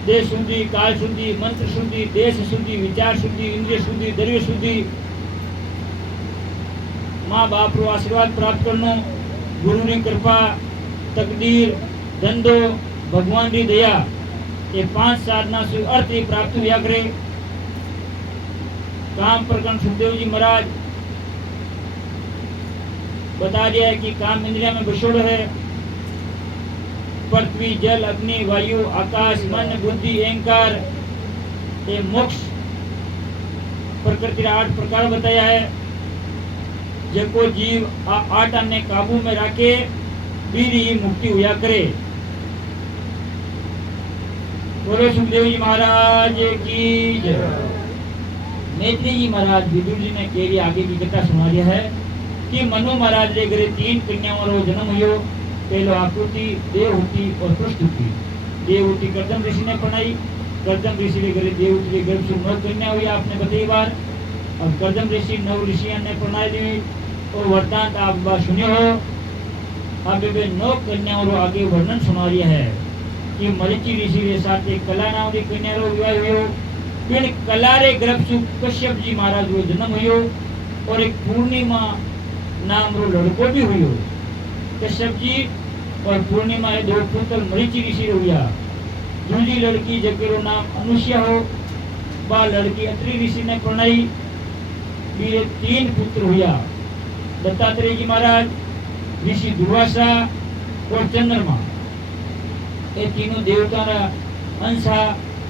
देश शुद्धि, काल शुद्धि, मंत्र शुद्धि, देश शुद्धि, विचार शुद्धि, इंद्रिय शुद्धि, द्रव्य शुद्धि, माँ बाप रो आशीर्वाद प्राप्त करनो, गुरु की कृपा, तकदीर, धंधो, भगवान की दया, ये 5 साधना से अर्थ ही प्राप्त हुआ करे। काम प्रकरण सुखदेव जी महाराज बता दिया है कि काम इंद्रिया में बसोड़ है। पृथ्वी, जल, अग्नि, वायु, आकाश, मन, बुद्धि, अहंकार, ये मोक्ष प्रकृति 8 प्रकार बताया है। जको जीव 8 ने काबू में रखे बीरी ही मुक्ति हुआ करे। बोलो सुखदेव जी महाराज की जय। मैत्री जी महाराज विदुर जी ने केरी आगे की कथा सुना दिया है कि मनु महाराज रे घरे 3 कन्याओं रो जन्म हुयो। पहलो आकृति, देवहूति और प्रस्तुति। देवहूति कर्दम ऋषि ने बनाई। कर्दम ऋषि के घरे देवहूति के गर्भ से 9 कन्या हुई, आपने बताई बार। अब कर्दम ऋषि 9 ऋषियों ने प्रणाली दी और वरदान आप बात सुने हो। अब वे 9 कन्याओं रो आगे वर्णन सुना रही है कि मरीचि ऋषि के साथ एक कला नाम की कन्या रो विवाह हुयो। फिर कला रे गर्भ से कश्यप जी महाराज रो जन्म हुयो और एक पूर्णिमा नाम रो लड़को भी हुयो। कश्यप जी और पूर्णिमा ये 2 पुत्र मरीचि ऋषि रो हुआ। दूसरी लड़की जकेरो नाम अनुष्या हो, बा लड़की अत्रि ऋषि ने प्रणाई। फिर 3 पुत्र हुआ, दत्तात्रेय जी महाराज, ऋषि दुर्वासा और चंद्रमा। ये तीनों देवता रा अंश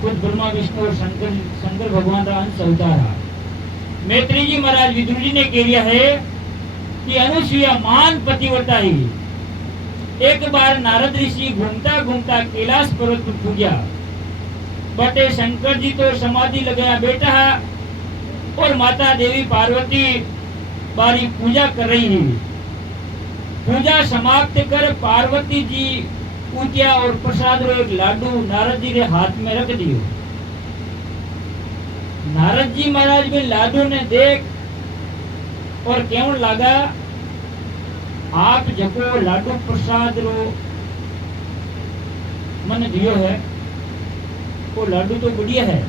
खुद ब्रह्मा विष्णु और शंकर भगवान का अंश अवतार। मैत्री जी महाराज विदुर जी ने कह दिया है कि अनुसुईया महान पतिव्रता ही। एक बार नारद ऋषि घूमता घूमता कैलाश पर्वत पर पूजा, बटे शंकर जी तो समाधि लगाया बैठा और माता देवी पार्वती बारी पूजा कर रही है। पूजा समाप्त कर पार्वती जी पूजा और प्रसाद रो एक लाडू नारद जी के हाथ में रख दियो। नारद जी महाराज भी लाडू ने देख और केवल लगा, आप जको लाडू प्रसाद रो मन दियो है वो लाडू तो बढ़िया है,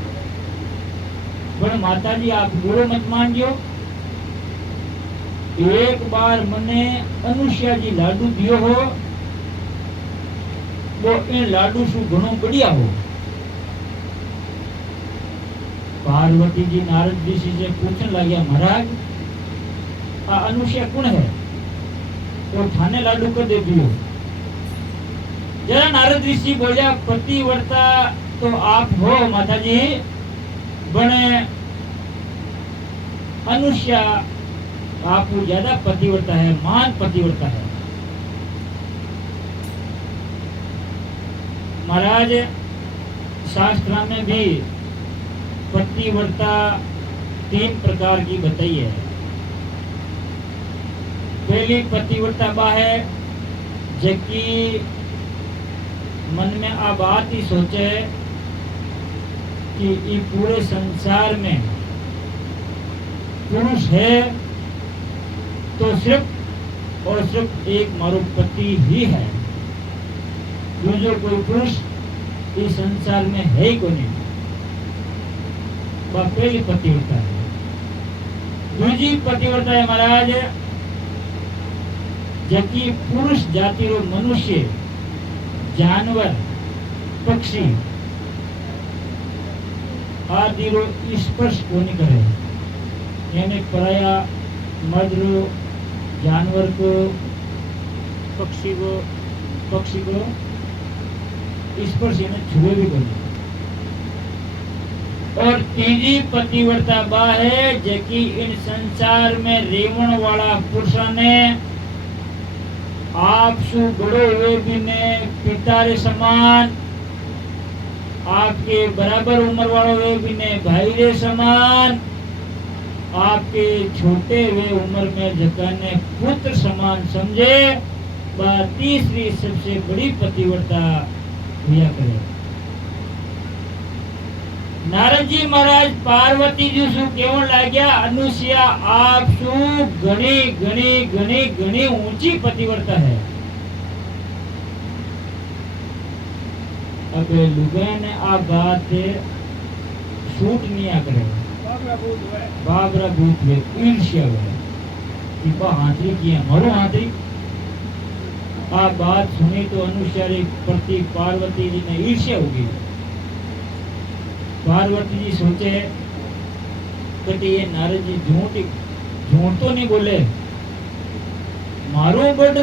पर माता जी आप बुरो मत मान दियो। एक बार मने अनुष्या जी लाडू दियो हो वो इन लाडू सु घणो बढ़िया हो। पार्वती जी नारद ऋषि से पूछने लगे, महाराज आ अनुष्या कौन है तो थाने लाडू कर दे दियो। जरा नारद ऋषि बोलिया, पतिव्रता तो आप हो माता जी, बने अनुष्या आप ज्यादा पतिव्रता है, महान पतिव्रता है। महाराज शास्त्र में भी पतिव्रता 3 प्रकार की बताई है। पहली पतिव्रता बा है जबकि मन में आ बात ही सोचे कि ये पूरे संसार में पुरुष है तो सिर्फ और सिर्फ एक मारो पति ही है, दूसरा कोई पुरुष इस संसार में है ही कोई नहीं। वह पहली पतिव्रता है। दूसरी पतिव्रता है महाराज जबकि पुरुष जाति रो मनुष्य, जानवर, पक्षी आदि रो स्पर्श को नहीं करे, यानी पराया मर्द रो, जानवर को, पक्षी को स्पर्श यानी छुए भी कोई। और तीसरी पतिव्रता बा है जबकि इन संसार में रेवण वाला पुरुष ने आप सु बड़ो हुए भी ने पिता रे समान, आपके बराबर उम्र वाले हुए भी ने भाई रे समान, आपके छोटे हुए उम्र में जगने पुत्र समान समझे। वह तीसरी सबसे बड़ी पतिव्रता हुआ करे। नारद जी महाराज पार्वती जी सु केवल लाग्या, अनुसुईया आप सु घणी घणी घणी घणी ऊंची पतिव्रता है। अब लुगाई ने आ बात सूट नहीं आ करे, बाबरा भूत में ईर्ष्या है कि बा हाथरी किया मारो हाथरी। आ बात सुनी तो अनुसुईया रे प्रति पार्वती जी ने ईर्ष्या होगी। पार्वती जी सोचे कि ये नारद जी झूठ तो नहीं बोले, मारो बड़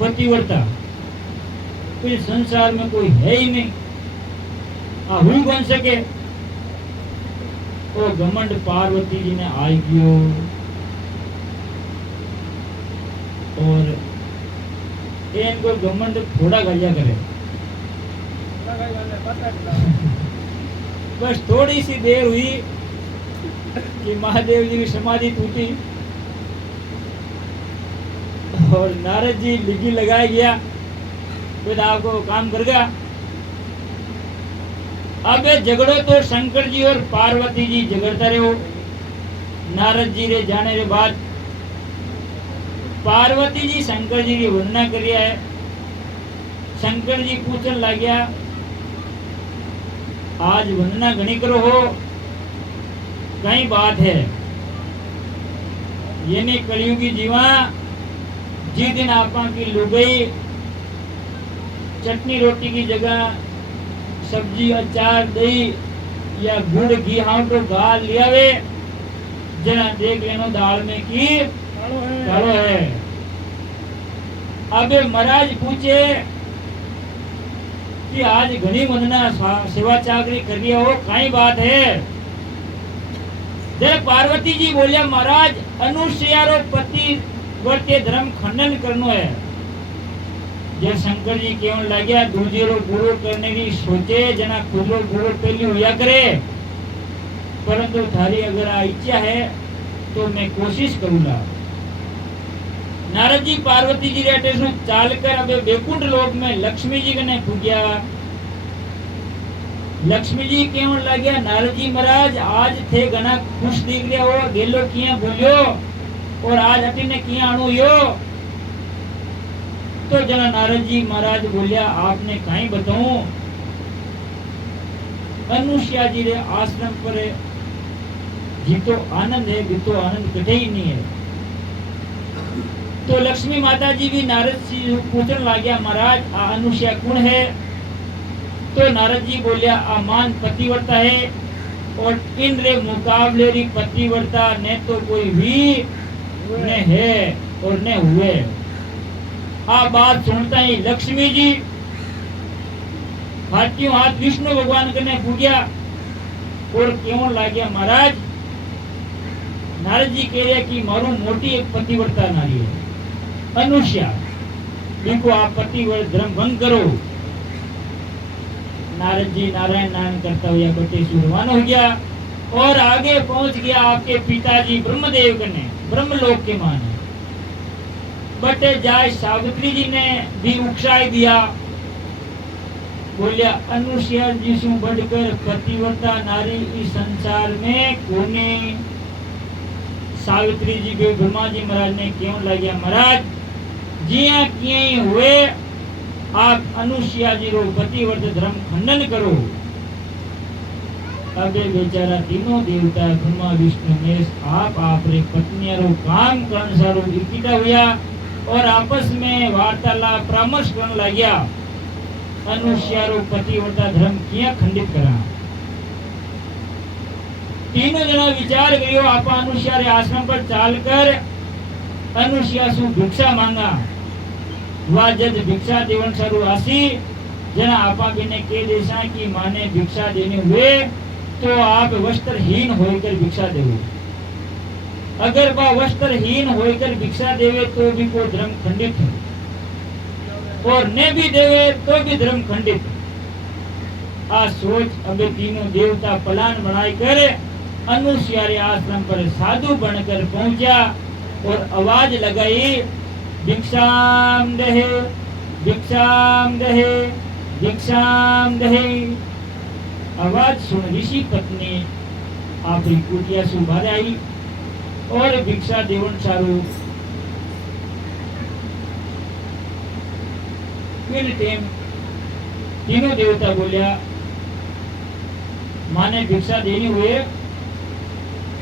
पतिव्रता तो संसार में कोई है ही नहीं, आ हुई बन सके। तो घमंड पार्वती जी ने आई गयो और इनको घमंड थोड़ा गलिया करे। बस थोड़ी सी देर हुई कि महादेव जी की समाधि टूटी और नारद जी लिगी लगाया गया, फिर आपको काम करेगा। अब झगड़ो तो शंकर जी और पार्वती जी झगड़ता रहे हो। नारद जी रे जाने रे बाद पार्वती जी शंकर जी की वंदना करिया है। शंकर जी पूछन लग गया, आज वंदना घणी करो हो, कई बात है। ये ने कलयुगी जीवा जी दिन आपा की लुगई चटनी रोटी की जगह सब्जी अचार दही या गुड़ घी हाँ तो गाल लियावे, जना देख लेनो दाल में की कालो है। अब महाराज पूछे कि आज घनी वंदना सेवा चाकरी कर रही हो, कई बात है। जब पार्वती जी बोलिया महाराज अनुसुया रो पति वर्ते धर्म खंडन करनो है। जब शंकर जी केवन लाग्या दूजे रो बुरो करने की सोचे, जना खुद रो बुरो पहली हुआ करे, परंतु थारी अगर आ इच्छा है तो मैं कोशिश करूंगा। नारद जी पार्वती जी रेटे सु चालकर अबे बैकुंठ लोक में लक्ष्मी जी कने पूज्या। लक्ष्मी जी केवन लाग्या नारद जी महाराज आज थे घना खुश दिख रहा हो, गेलो किया बोलियो और आज अटी ने किया आणु यो। तो जना नारद जी महाराज बोलिया आपने कहीं बताऊं, अनुसुया जी रे आश्रम पर जीतो आनंद है, बीतो आनंद कटे ही नहीं है। तो लक्ष्मी माता जी भी नारद जी पूछने लग्या महाराज आ अनुसुया कौन है। तो नारद जी बोलिया आ मान पतिव्रता है और इन रे मुकाबले री पतिव्रता ने तो कोई भी ने है और ने हुए। आ बात सुनता ही लक्ष्मी जी हाथों हाथ विष्णु भगवान कने पूज्या और केवन लाग्या महाराज नारद जी कह रहे कि मारू मोटी एक पतिव्रता नारी है अनुसुया, इनको आप पतिव्रत धर्म भंग करो। नारद जी नारायण नारायण करता हुआ बटे सुरवान हो गया और आगे पहुंच गया आपके पिताजी ब्रह्मदेव कने ब्रह्मलोक के माने। बटे जाय सावित्री जी ने भी उकसाई दिया, बोलिया अनुसुया जी से बढ़कर पतिव्रता नारी इस संसार में कोने। सावित्री जी के ब्रह्मा जी महाराज ने क्यों लग्या महाराज जिया किए हुए आप अनुसुया जी रो पतिव्रत धर्म खंडन करो। अबे बेचारा तीनों देवता ब्रह्मा विष्णु महेश आप रे पत्नियां रो काम करण सारो इकट्ठा हुआ और आपस में वार्तालाप परामर्श करने लग्या अनुसुया रो पतिव्रता धर्म किया खंडित करा। तीनों जना विचार करियो आप अनुसुया रे आश्रम पर चालकर अनुसुया सु भिक्षा मांगा। वह जब भिक्षा देवन सारू आसी जना आपा बिने के देशा की माने भिक्षा देने हुए तो आप वस्त्रहीन होकर भिक्षा देवो। अगर वह वस्त्रहीन होकर भिक्षा देवे तो भी को धर्म खंडित है और ने भी देवे तो भी धर्म खंडित। आ सोच अबे तीनों देवता प्लान बनाई कर अनुसुया रे आश्रम पर साधु बनकर पहुंचा और आवाज लगाई भिक्षाम दहे भिक्षाम दहे भिक्षाम दहे। आवाज सुन ऋषि पत्नी आपरी कुटिया से बाहर आई और भिक्षा देवन सारू फिर टेम तीनों देवता बोलिया माने भिक्षा देनी हुए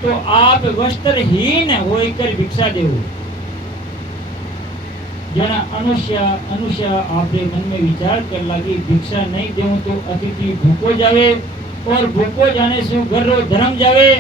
तो आप वस्त्रहीन होकर भिक्षा देवो। जना अनुसुया आपरे मन में विचार कर लगी भिक्षा नहीं देऊं तो अतिथि भूखो जावे और भूखो जाने से घर रो धर्म जावे।